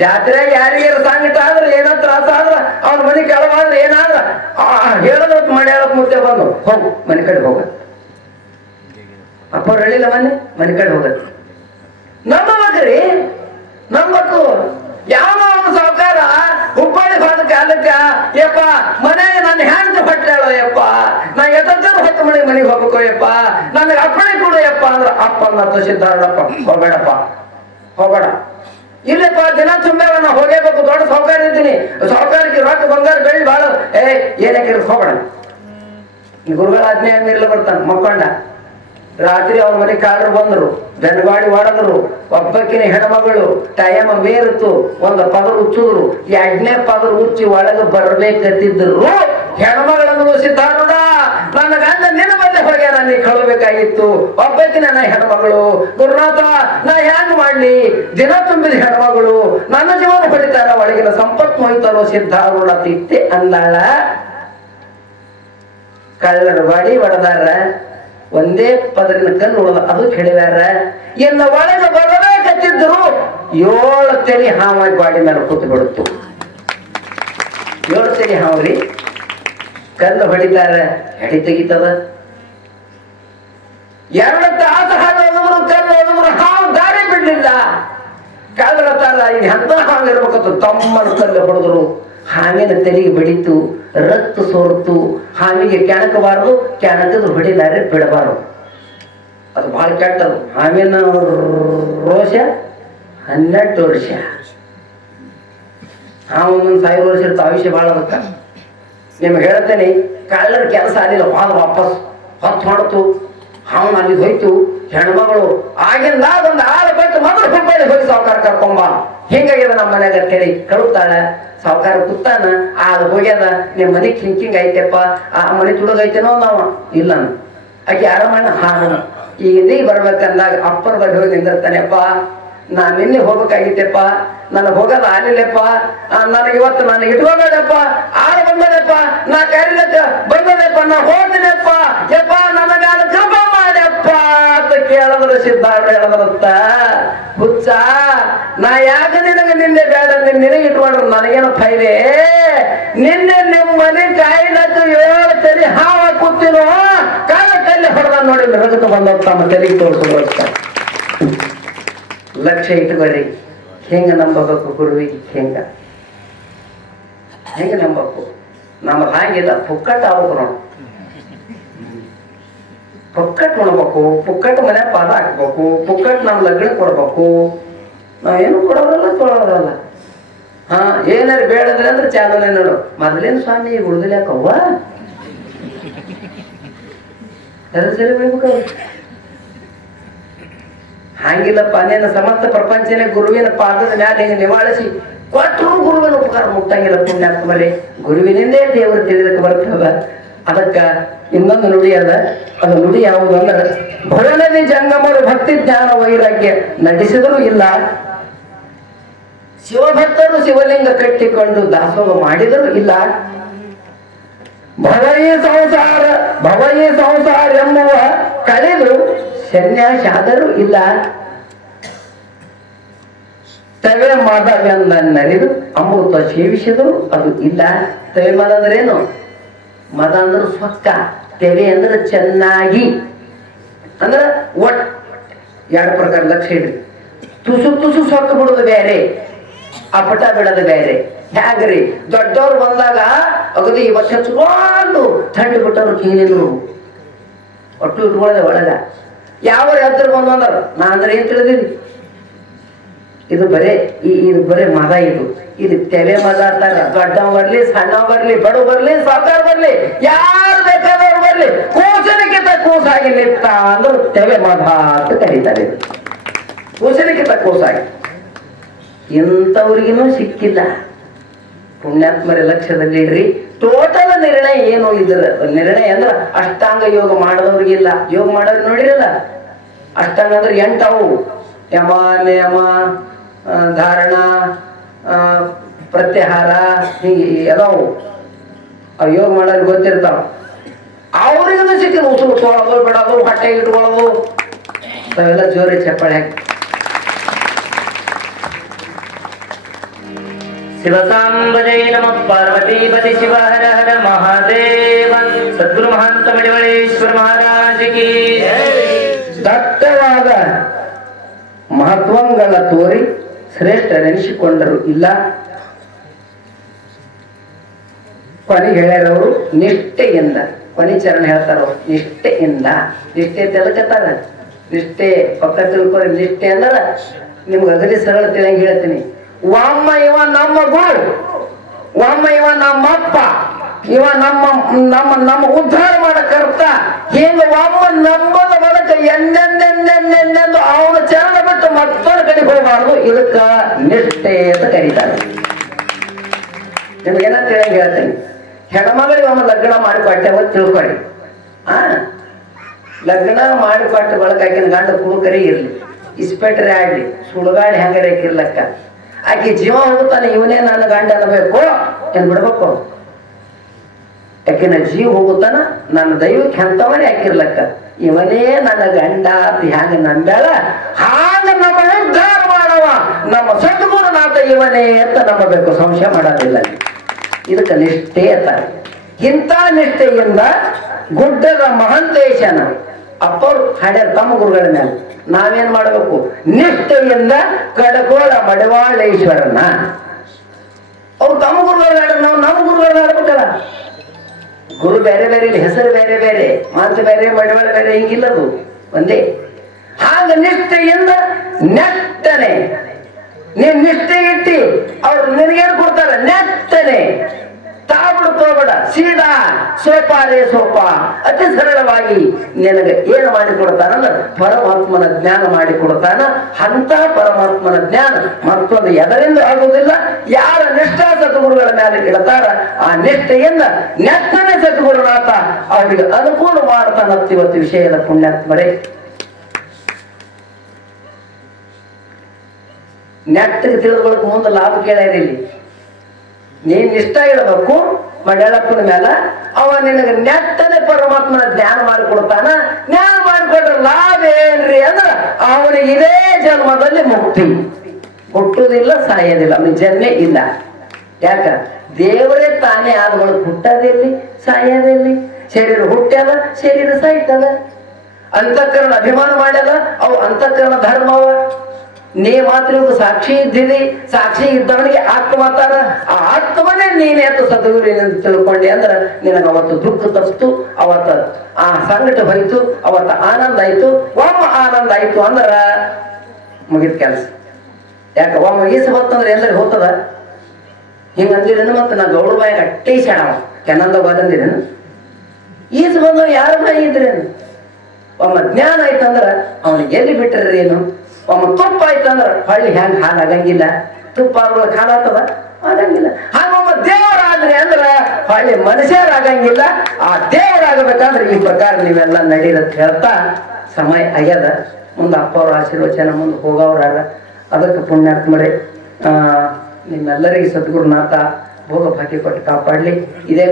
ಜಾತ್ರೆಗೆ ಯಾರಿಗೆ ಸಂಕಟ ಆದ್ರೆ ಏನೋ ತ್ರಾಸ ಆದ್ರ ಅವ್ನ ಮನೆ ಕೆಳವಾದ್ರೆ ಏನಾದ್ರ ಹೇಳೋದು ಮಡ್ಯಾಳಪ್ಪ ಮುದ್ದೆ ಬಂದು ಹೋಗು ಮನೆ ಕಡೆ ಹೋಗ. ಅಪ್ಪವ್ರು ಹೇಳಿಲ್ಲ ಮನೆ ಕಡೆ ಹೋಗದು. ನಂಬಬೇಕ್ರಿ, ನಂಬಕು. ಯಾವ ಸಾವುಕಾರ ಹುಬ್ಬಳ್ಳಿ ಹೋದ ಕಾಲಕ್ಕ ಯಪ್ಪ ಮನೆಗೆ ನನ್ನ ಹೆಂಡತಿ ಹೊಟ್ಟೆಳೋ ಯಪ್ಪ, ನಾ ಎತ್ತರು ಹೊತ್ತು ಮನೆಗೆ ಹೋಗ್ಬೇಕು ಯಪ್ಪ, ನನಗೆ ಅಪ್ಪಣೆ ಕೊಡು ಯಪ್ಪ ಅಂದ್ರ ಅಪ್ಪ ಸಿದ್ಧಾರಪ್ಪ ಹೋಗಬೇಡ. ಇಲ್ಲಪ್ಪ ದಿನ ತುಂಬೆವ ನಾ ಹೋಗೇಬೇಕು, ದೊಡ್ಡ ಸಾವುಕಾರ ಇದ್ದೀನಿ, ಸಾವುಕಾರಕ್ಕೆ ರೊಕ್ಕ ಬಂಗಾರ ಬೆಳ್ಳಿ ಬಾಳ ಏನಕ್ಕೆ ಹೋಗೋಣ. ಗುರುಗಳ ಆಜ್ಞೆ ಆದ್ಮೇಲೆ ಬರ್ತಾನ ಮಕ್ಕೊಂಡ. ರಾತ್ರಿ ಅವ್ರ ಮನೆ ಕಾಡ್ರು ಬಂದ್ರು, ಬೆನ್ಗಾಡಿ ಹೊಡೆದ್ರು. ಒಬ್ಬಕ್ಕಿನ ಹೆಣ್ಮಗಳು ಟೈಮ ಮೇರಿತು, ಒಂದು ಪದರು ಉಚ್ಚಿದ್ರು. 2ನೇ ಪದರು ಉಚ್ಚಿ ಒಳಗೆ ಬರ್ಬೇಕತ್ತಿದ್ರು. ಹೆಣ್ಮಗಳನ್ನು ಸಿದ್ಧಾರೂಢ, ನನ್ನ ಗಂಡ ನಿನ್ನ ಬಂದೆ ಹೋಗ್ಯಾನ, ನೀ ಕಳಬೇಕಾಗಿತ್ತು. ಒಬ್ಬಕ್ಕಿನ ನನ್ನ ಹೆಣ್ಮಗಳು. ಗುರುನಾಥ ನಾ ಹೆಂಗ್ ಮಾಡ್ಲಿ? ದಿನ ತುಂಬಿದ ಹೆಣ್ಮಗಳು, ನನ್ನ ಜೀವನ ಹೊಡಿತಾರ, ಒಳಗಿನ ಸಂಪತ್ತು ಹೋಯ್ತಾರೋ ಸಿದ್ಧಾರೂಢ ತಿತ್ತೆ ಅಂದಾಳ. ಕಳ್ಳರು ಬಾಡಿ ಹೊಡೆದಾರ. ಒಂದೇ ಪದರಿನ ಕಲ್ಲು ಉಳದ, ಅದು ಕೆಡವ್ಯಾರ. ಇನ್ನು ಒಳಗೆ ಬರಬೇಕತ್ತಿದ್ರು 7 ತೆಲಿ ಹಾವಾಗಿ ಬಾಡಿ ಮೇಲೆ ಕೂತು ಬಿಡುತ್ತು. 7 ತೆಲಿ ಹಾವ್ರಿ. ಕಲ್ಲು ಹೊಡಿತಾರ, ಹೆಡಿ ತೆಗಿತದ. 2 ತಾಸು ಹಾಡೋದ್ರು ಕಲ್ಲು ಹೋದ್ರು ಹಾವು ದಾರಿ ಬಿಡ್ಲಿಲ್ಲ. ಕಳ್ಳತಾರ ಇದು ಎಂತ ಹಾವಿರ್ಬೇಕಂತ ತಮ್ಮನ ಕಲ್ಲು ಹೊಡೆದ್ರು. ಹಾವಿನ ತೆಲಿಗೆ ಬಡಿತು, ರಕ್ತ ಸೋರ್ತು. ಹಾವಿಗೆ ಕೆಣಕಬಾರದು, ಕೆಣಕದ್ರು ಹೊಡಿದಾರೆ ಬಿಡಬಾರದು. ಅದು ಬಹಳ ಕೆಟ್ಟದು. ಹಾವಿನ ರೋಷ 12 ವರ್ಷ. ಒಂದೊಂದು 1000 ವರ್ಷ ಇರ್ತ ಆಯುಷ್ಯ ಭಾಳ ಅದಕ್ಕ ನಿಮ್ಗೆ ಹೇಳ್ತೇನೆ. ಕಳ್ಳರ ಕೆಲಸ ಆಗಿಲ್ಲ, ವಾಪಸ್ ಹೊತ್ತು ಹೊಡ್ತು ಅವನು ಅಲ್ಲಿ ಹೋಯ್ತು. ಹೆಣ್ಮಗಳು ಆಗಿಂದ ಒಂದು ಆಳು ಕೊಟ್ಟು ಮೊದಲು ಹುಬ್ಬಳ್ಳಿ ಹೋಗಿ ಸಾವುಕಾರ ಕರ್ಕೊಂಬ, ಹಿಂಗಾಗ್ಯದ ನಮ್ಮ ಮನ್ಯಾಗ ಅಂತೇಳಿ ಕಳುತ್ತಾಳ. ಸಾವುಕಾರ ಕೂತಾನ, ಅದು ಹೋಗ್ಯದ, ನಿಮ್ಮ ಮನೆಗೆ ಹಿಂಕಿಂಗ್ ಐತೆಪ್ಪ, ಆ ಮನೆ ತುಡುಗೈತೇನೋ ನಾವು ಇಲ್ಲ ಆಕೆ ಆರಾಮಣ್ಣ. ಈಗ ನೀ ಬರ್ಬೇಕಂದಾಗ ಅಪ್ಪನ ಬಳಿ ಹೋಗಿ ನಿಂದಿರ್ತಾನೆಪ್ಪ, ನಾನು ನಿನ್ನೆ ಹೋಗ್ಬೇಕಾಗಿತ್ತಪ್ಪ, ನನಗೆ ಹೋಗೋದು ಆಲಿಲ್ಲಪ್ಪ, ನನಗೆ ಇವತ್ತು ನನಗೆ ಇಟ್ಕೋಬೇಡಪ್ಪ, ಆರು ಬಂದದಪ್ಪ, ನಾ ಕರೀಲಕ್ಕ ಬಂದದಪ್ಪ, ನಾ ಹೋಗ್ತೀನಪ್ಪ, ಯಪ್ಪ ನನ್ನ ಮ್ಯಾಲ ಕೃಪಾ ಮಾಡ್ಯಪ್ಪ ಅಂತ ಕೇಳಿದ್ರು. ಸಿದ್ಧಾರ್ಥ ಹೇಳಿದ್ರಂತ, ಹುಚ್ಚ ನಾ ಯಾಕೆ ನಿನಗೆ ನಿನ್ನೆ ಬೇಡ, ನಿನಗೆ ಇಟ್ಕೊಂಡ್ರು ನನಗೇನು ಫೈದೆ, ನಿನ್ನೆ ನಿಮ್ಮ ಮನೆ ಕಾಯಿಲಕ್ಕ 7 ತಲೆ ಹಾವ ಕೂತಿನೋ, ಕಾಲ ಕಲ್ಲಿ ಹೊಡೆದ ನೋಡಿ ರಗತ ಬಂದ ತಮ್ಮ ತಲೆಗೆ ತೋರಿಸೋದು. ಲಕ್ಷ್ಯ ಇಟ್ಕೊಳ್ರಿ. ಹೆಂಗ ನಂಬಬೇಕು ಗುರುವಿಗೆ, ಹೆಂಗ ನಂಬಬೇಕು? ನಮ್ದು ಹಾಗಿಲ್ಲ, ಪುಕ್ಕಟ್ ಆಗ್ಬೇಕು ನೋಡಿ. ಪುಕ್ಕಟ್ ನೋಡ್ಬೇಕು, ಪುಕ್ಕಟ್ ಮನೆ ಪಾದ ಹಾಕ್ಬೇಕು, ಪುಕ್ಕಟ್ ನಮ್ಮ ಲಗ್ನ ಕೊಡ್ಬೇಕು. ನಾವೇನು ಕೊಡೋದಲ್ಲ ತೊಳೋದಲ್ಲ. ಏನಾರು ಬೇಡದ್ರೆ ಅಂದ್ರೆ ಚಾಲನೆ ನೋಡು. ಮೊದಲೇನು ಸ್ವಾಮಿ ಈಗ ಉಳಿದಿಲ್ಯಾಕವ್ವ ಸರಿ ಹೋಗ್ಬೇಕು. ಹಂಗಿಲ್ಲಪ್ಪ, ನೀನು ಸಮಸ್ತ ಪ್ರಪಂಚನೇ ಗುರುವಿನ ಪಾದದ ಮ್ಯಾಲ ಹಿಂಗೆ ನಿವಾಳಿಸಿ ಕೊಟ್ಟರು ಗುರುವಿನ ಉಪಕಾರ ಮುಟ್ಟಂಗಿಲ್ಲ. ಪುಣ್ಯಾತ್ಮರೇ, ಗುರುವಿನಿಂದೇ ದೇವರು ತಿಳಿದಕ್ಕೆ ಬರ್ತದ. ಅದಕ್ಕ ಇನ್ನೊಂದು ನುಡಿ ಅದ. ಅದು ನುಡಿ ಯಾವುದು ಅಂದ್ರೆ, ಭವನದಿ ಜಂಗಮರು ಭಕ್ತಿ ಜ್ಞಾನ ವೈರಾಗ್ಯ ನಟಿಸಿದರೂ ಇಲ್ಲ, ಶಿವಭಕ್ತರು ಶಿವಲಿಂಗ ಕಟ್ಟಿಕೊಂಡು ದಾಸೋಹ ಮಾಡಿದರೂ ಇಲ್ಲ, ಭವಯಿ ಸಂಸಾರ ಎಂಬುವ ಕಳೆದು ಸನ್ಯಾಸ ಆದರೂ ಇಲ್ಲ, ತವೆ ಮದವೆಂದರಿದು ಅಮೃತ ಸೇವಿಸಿದರೂ ಅದು ಇಲ್ಲ. ತವೆ ಮದ ಅಂದ್ರೆ ಏನು? ಮದ ಅಂದ್ರೆ ಸ್ವಕ್ಕ, ತೆವೆ ಅಂದ್ರೆ ಚೆನ್ನಾಗಿ, ಅಂದ್ರೆ ಒಟ್ 2 ಪ್ರಕಾರ ಲಕ್ಷ್ಯ ಇಡ್ರಿ. ತುಸು ತುಸು ಸೊಕ್ಕ ಬಿಡೋದು ಬೇರೆ, ಅಪಟ ಬಿಡೋದು ಬೇರೆ. ಹ್ಯಾಗ್ರಿ ದೊಡ್ಡವ್ರು ಬಂದಾಗ ಅಗದಿ ಇವತ್ತು ಹಚ್ಕೊಂಡು ಥಂಡಿ ಬಿಟ್ಟವ್ರು ಕಿಂಗಿನಿದ್ರು ಒಟ್ಟು ಇಟ್ಕೊಳ್ಳದೆ ಒಳಗ. ಯಾವ ಹತ್ತಿರ ಬಂದು ಅಂದ್ರ ನಾ ಅಂದ್ರೆ ಏನ್ ತಿಳಿದಿರಿ? ಇದು ಬರೇ ಮದ. ಇದು ತೆಲೆ ಮದ ಅಂತಾರ. ದೊಡ್ಡವ್ ಬರ್ಲಿ, ಸಣ್ಣವ್ ಬರ್ಲಿ, ಬಡವ್ ಬರ್ಲಿ, ಸಾವುಕಾರ ಬರ್ಲಿ, ಯಾರು ಬೇಕಾದವ್ರು ಬರ್ಲಿ, ಕೂಸಲಿಕ್ಕಿಂತ ಕೂಸಾಗಿ ನಿಂತ ಅಂದ್ರೆ ತೆಲೆ ಮದ ಅಂತ ಕರೀತಾರೆ. ಕೂಸಲಿಕ್ಕಿಂತ ಕೂಸಾಗಿ ಇಂಥವ್ರಿಗೂ ಸಿಕ್ಕಿಲ್ಲ. ಪುಣ್ಯಾತ್ಮರ ಲಕ್ಷ್ಯದಲ್ಲಿ ಇಡ್ರಿ. ಟೋಟಲ್ ನಿರ್ಣಯ ಏನು ಇದ್ರ ನಿರ್ಣಯ ಅಂದ್ರ ಅಷ್ಟಾಂಗ ಯೋಗ ಮಾಡದವ್ರಿಗಿಲ್ಲ. ಯೋಗ ಮಾಡೋರು ನೋಡಿರಲ್ಲ, ಅಷ್ಟಾಂಗ ಅಂದ್ರೆ 8 ಅವು: ಯಮ, ನಿಯಮ, ಧಾರಣ, ಪ್ರತ್ಯಾಹಾರ, ಹೀಗೆ ಅದಾವು. ಯೋಗ ಮಾಡೋರು ಗೊತ್ತಿರ್ತಾವ. ಅವ್ರಿಗೂ ಸಿಕ್ಕಿದ್ರು ಉಸುರು ತೊಳೋದು, ಬಿಡೋದು, ಹೊಟ್ಟೆ ಇಟ್ಕೊಳ್ಳೋದು, ಅವೆಲ್ಲ ಜೋರಿ ಚಪ್ಪಾಳೆ ಹಾಕಿ. ಶಿವಸಾಂಬಜೈ ನಮಃ ಪಾರ್ವತೀಪತಿ ಶಿವ ಹರ ಹರ ಮಹಾದೇವ. ಸದ್ಗುರು ಮಹಾಂತ ಮಡಿವಳೇಶ್ವರ ಮಹಾರಾಜ ಕಿ. ದಟ್ಟವಾದ ಮಹತ್ವಂಗಳ ತೋರಿ ಶ್ರೇಷ್ಠರೆನಿಸಿಕೊಂಡರು ಇಲ್ಲ. ಕೊನೆಗೆ ಹೇಳ್ಯಾರವರು ನಿಷ್ಠೆಯಿಂದ. ಕೊನೆ ಚರಣ ಹೇಳ್ತಾರ ನಿಷ್ಠೆಯಿಂದ. ನಿಷ್ಠೆ ತೆಲಕತ್ತಾರ. ನಿಷ್ಠೆ ಪಕ್ಕ ತಿಳ್ಕೊರಿ. ನಿಷ್ಠೆ ಅಂದ್ರ ನಿಮ್ಗೆ ಅಗದಿ ಸರಳ ತಿಳಿಯಂಗೆ ಹೇಳ್ತೀನಿ. ಒಮ್ಮ ಇವ ನಮ್ಮ ಗುರು, ಒಮ್ಮ ಇವ ನಮ್ಮಪ್ಪ, ಇವ ನಮ್ಮ ಉದ್ಧಾರ ಮಾಡಕರ್ತ. ಹಿಂಗ ಒಮ್ಮ ನಂಬದ ಬಳಕ ಎಂದೆಂದೆಂದೆಂದೆಂದೆಂದು ಅವನ ಚರಣ ಬಿಟ್ಟು ಮತ್ತೊಂದು ಕಡೆ ಹೋಗಬಾರ್ದು. ಇದಕ್ಕ ನಿಷ್ಠೆ ಅಂತ ಕರೀತಾರೆ. ನಿಮ್ಗೇನ ತಿಳಿಯಂಗೆ ಹೇಳ್ತೀನಿ. ಹೆಣ್ಮಗಳಿಗೆ ಒಮ್ಮ ಲಗ್ನ ಮಾಡಿಕೊಟ್ಟೆ ತಿಳ್ಕೊಳ್ಳಿ. ಲಗ್ನ ಮಾಡಿಕೊಟ್ಟ ಬಳಕ ಆಕಿನ ಗಂಡ ಕುಡುಕರಿ ಇರ್ಲಿ, ಇಸ್ಪೆಟ್ರೆ ಆಡ್ಲಿ, ಸುಡುಗಾಡಿ ಹೆಂಗಾರ ಇರ್ಲಕ್ಕ, ಆಕೆ ಜೀವ ಹೋಗುತ್ತಾನೆ ಇವನೇ ನನ್ನ ಗಂಡ ಅನ್ನಬೇಕು ಏನ್ ಬಿಡ್ಬೇಕು? ಆಕಿನ ಜೀವ ಹೋಗುತ್ತಾನ ನನ್ನ ದೈವಕ್ಕೆ ಎಂತವನೇ ಹಾಕಿರ್ಲಕ್ಕ, ಇವನೇ ನನ್ನ ಗಂಡ ಅಂತ ಹ್ಯಾಂಗ ನಂಬ್ಯಾಳ, ಹಾಗ ನಮ್ಮ ಉದ್ಧಾರ ಮಾಡವ ನಮ್ಮ ಸದ್ಗುರುನಾಥ ಇವನೇ ಅಂತ ನಂಬಬೇಕು. ಸಂಶಯ ಮಾಡೋದಿಲ್ಲ. ಇದಕ್ಕೆ ನಿಷ್ಠೆ ಅಂತಾರೆ. ಇಂಥ ನಿಷ್ಠೆಯಿಂದ ಗುಡ್ಡದ ಮಹಂತೇಶನ ಅಪ್ಪರು ಹಾಡ್ಯಾರ ತಮ್ಮ ಗುರುಗಳ ಮೇಲೆ. ನಾವೇನ್ ಮಾಡಬೇಕು? ನಿಷ್ಠೆಯಿಂದ ಕಡಕೋಳ ಮಡವಾಳೇಶ್ವರನ ಅವ್ರು ತಮ್ಮ ಗುರುಗಳ ಹಾಡ, ನಾವು ನಮ್ಮ ಗುರುಗಳ ಹಾಡ್ಬೇಕಲ್ಲ. ಗುರು ಬೇರೆ ಬೇರೆ, ಹೆಸರು ಬೇರೆ ಬೇರೆ, ಮಾತು ಬೇರೆ, ಮಡವಾಳ ಬೇರೆ, ಹಿಂಗಿಲ್ಲದು ಒಂದೇ. ಹಾಗ ನಿಷ್ಠೆಯಿಂದ ನೆಟ್ಟನೆ ನೀನ್ ನಿಷ್ಠೆ ಇಟ್ಟಿ ಅವ್ರು ನಿನಗೇನು ಕೊಡ್ತಾರೆ ನೆಟ್ಟನೆ ತಾಬಿಡು ತೋಬೇಡ ಸೀದಾ ಸೋಪಾರೇ ಸೋಪ ಅತಿ ಸರಳವಾಗಿ ನಿನಗೆ ಏನು ಮಾಡಿಕೊಡ್ತಾನಂದ್ರೆ ಪರಮಾತ್ಮನ ಜ್ಞಾನ ಮಾಡಿಕೊಡ್ತಾನ. ಅಂತ ಪರಮಾತ್ಮನ ಜ್ಞಾನ ಮತ್ತೊಂದು ಎದರಿಂದ ಆಗುವುದಿಲ್ಲ. ಯಾರ ನಿಷ್ಠಾ ಸದ್ಗುರುಗಳ ಮೇಲೆ ಇಡ್ತಾರ ಆ ನಿಷ್ಠೆಯಿಂದ ನೆಟ್ಟನೆ ಸದ್ಗುರುನಾಥ ಅವರಿಗೆ ಅನುಕೂಲ ಮಾಡ್ತಾನಂತ ಇವತ್ತು ವಿಷಯದ ಪುಣ್ಯಾತ್ಮರೇ. ನೆಟ್ಟಿಗೆ ತಿಳಿದುಕೊಳ್ಳಕ್ ಮುಂದೆ ಲಾಭ ಕೇಳಿದಿಲ್ಲಿ. ನೀನ್ ಇಷ್ಟ ಇಡಬೇಕು ಮಡ್ಯಾಳಪ್ಪನ ಮೇಲೆ, ಅವ ನಿನಗೆ ನೆಟ್ಟನೆ ಪರಮಾತ್ಮನ ಜ್ಞಾನ ಮಾಡಿಕೊಡ್ತಾನ. ಜ್ಞಾನ ಮಾಡಿಕೊಟ್ರೆ ಲಾಭ ಏನ್ರಿ ಅಂದ್ರ ಅವನಿಗೆ ಇದೇ ಜನ್ಮದಲ್ಲಿ ಮುಕ್ತಿ. ಹುಟ್ಟುವುದಿಲ್ಲ, ಸಾಯೋದಿಲ್ಲ, ಅವನಿಗೆ ಜನ್ಮೇ ಇಲ್ಲ. ಯಾಕ ದೇವರೇ ತಾನೇ ಆದಗಳು ಹುಟ್ಟೋದಿಲ್ಲಿ, ಸಾಯೋದಿಲ್ಲಿ. ಶರೀರ ಹುಟ್ಟ್ಯದ, ಶರೀರ ಸಾಯ್ತದ. ಅಂತಃಕರಣ ಅಭಿಮಾನ ಮಾಡ್ಯದ, ಅವು ಅಂತಃಕರಣ ಧರ್ಮವ. ನೀ ಮಾತ್ರ ಸಾಕ್ಷಿ ಇದ್ದಿದಿ, ಸಾಕ್ಷಿ ಇದ್ದವನಿಗೆ ಆತ್ಮ ಮಾತಾಡ. ಆ ಆತ್ಮನೇ ನೀನೇತು ಸದ್ಗುರುವಿನಿಂದ ತಿಳ್ಕೊಂಡಿ ಅಂದ್ರೆ ನಿನಗೆ ಅವತ್ತು ದುಃಖ ತಪ್ಪಿತು, ಅವತ್ತ ಆ ಸಂಕಟ ಹೋಯ್ತು, ಅವತ್ತ ಆನಂದ ಆಯ್ತು. ಒಮ್ಮ ಆನಂದ ಆಯ್ತು ಅಂದ್ರ ಮುಗಿದ ಕೆಲಸ. ಯಾಕ ಒಮ್ಮ ಈಸು ಬತ್ತಂದ್ರೆ ಎಲ್ಲರಿಗೆ ಹೋಗ್ತದ ಹಿಂಗಂದಿರೇನು. ಮತ್ತೆ ನಾ ಗೌಡ ಬಾಯಿಗೆ ಅಟ್ಟೆ ಶಾಣ ಕೆನಂದ ಬಂದಿರೇನು. ಈಸು ಬಂದವ ಯಾರ ಬಾಯಿ ಇದ್ರೇನು. ಒಮ್ಮ ಜ್ಞಾನ ಆಯ್ತಂದ್ರ ಅವನಿಗೆ ಎಲ್ಲಿ ಬಿಟ್ಟರೆ ಏನು. ಒಮ್ಮ ತುಪ್ಪ ಆಯ್ತಂದ್ರ ಹಳ್ಳಿ ಹೆಂಗ್ ಹಾಲಾಗಂಗಿಲ್ಲ. ತುಪ್ಪ ಆದ್ರೊಳಗೆ ಹಾಲಾಗ್ತದ, ಆಗಂಗಿಲ್ಲ. ಹಾಗೊಮ್ಮ ದೇವರಾದ್ರಿ ಅಂದ್ರ ಹಳ್ಳಿ ಮನುಷ್ಯರಾಗಂಗಿಲ್ಲ. ಆ ದೇವರಾಗಬೇಕಂದ್ರೆ ಈ ಪ್ರಕಾರ ನೀವೆಲ್ಲ ನಡೀರತ್ ಹೇಳ್ತಾ ಸಮಯ ಆಗ್ಯದ. ಮುಂದೆ ಅಪ್ಪ ಅವ್ರ ಆಶೀರ್ವಚನ ಮುಂದೆ ಹೋಗವ್ರಾಗ. ಅದಕ್ಕೆ ಪುಣ್ಯಾತ್ಮರೇ ನಿಮ್ಮೆಲ್ಲರಿಗೆ ಸದ್ಗುರುನಾಥ ಭೋಗ ಭಾಗ್ಯ ಕೊಟ್ಟು ಕಾಪಾಡ್ಲಿ. ಇದೇ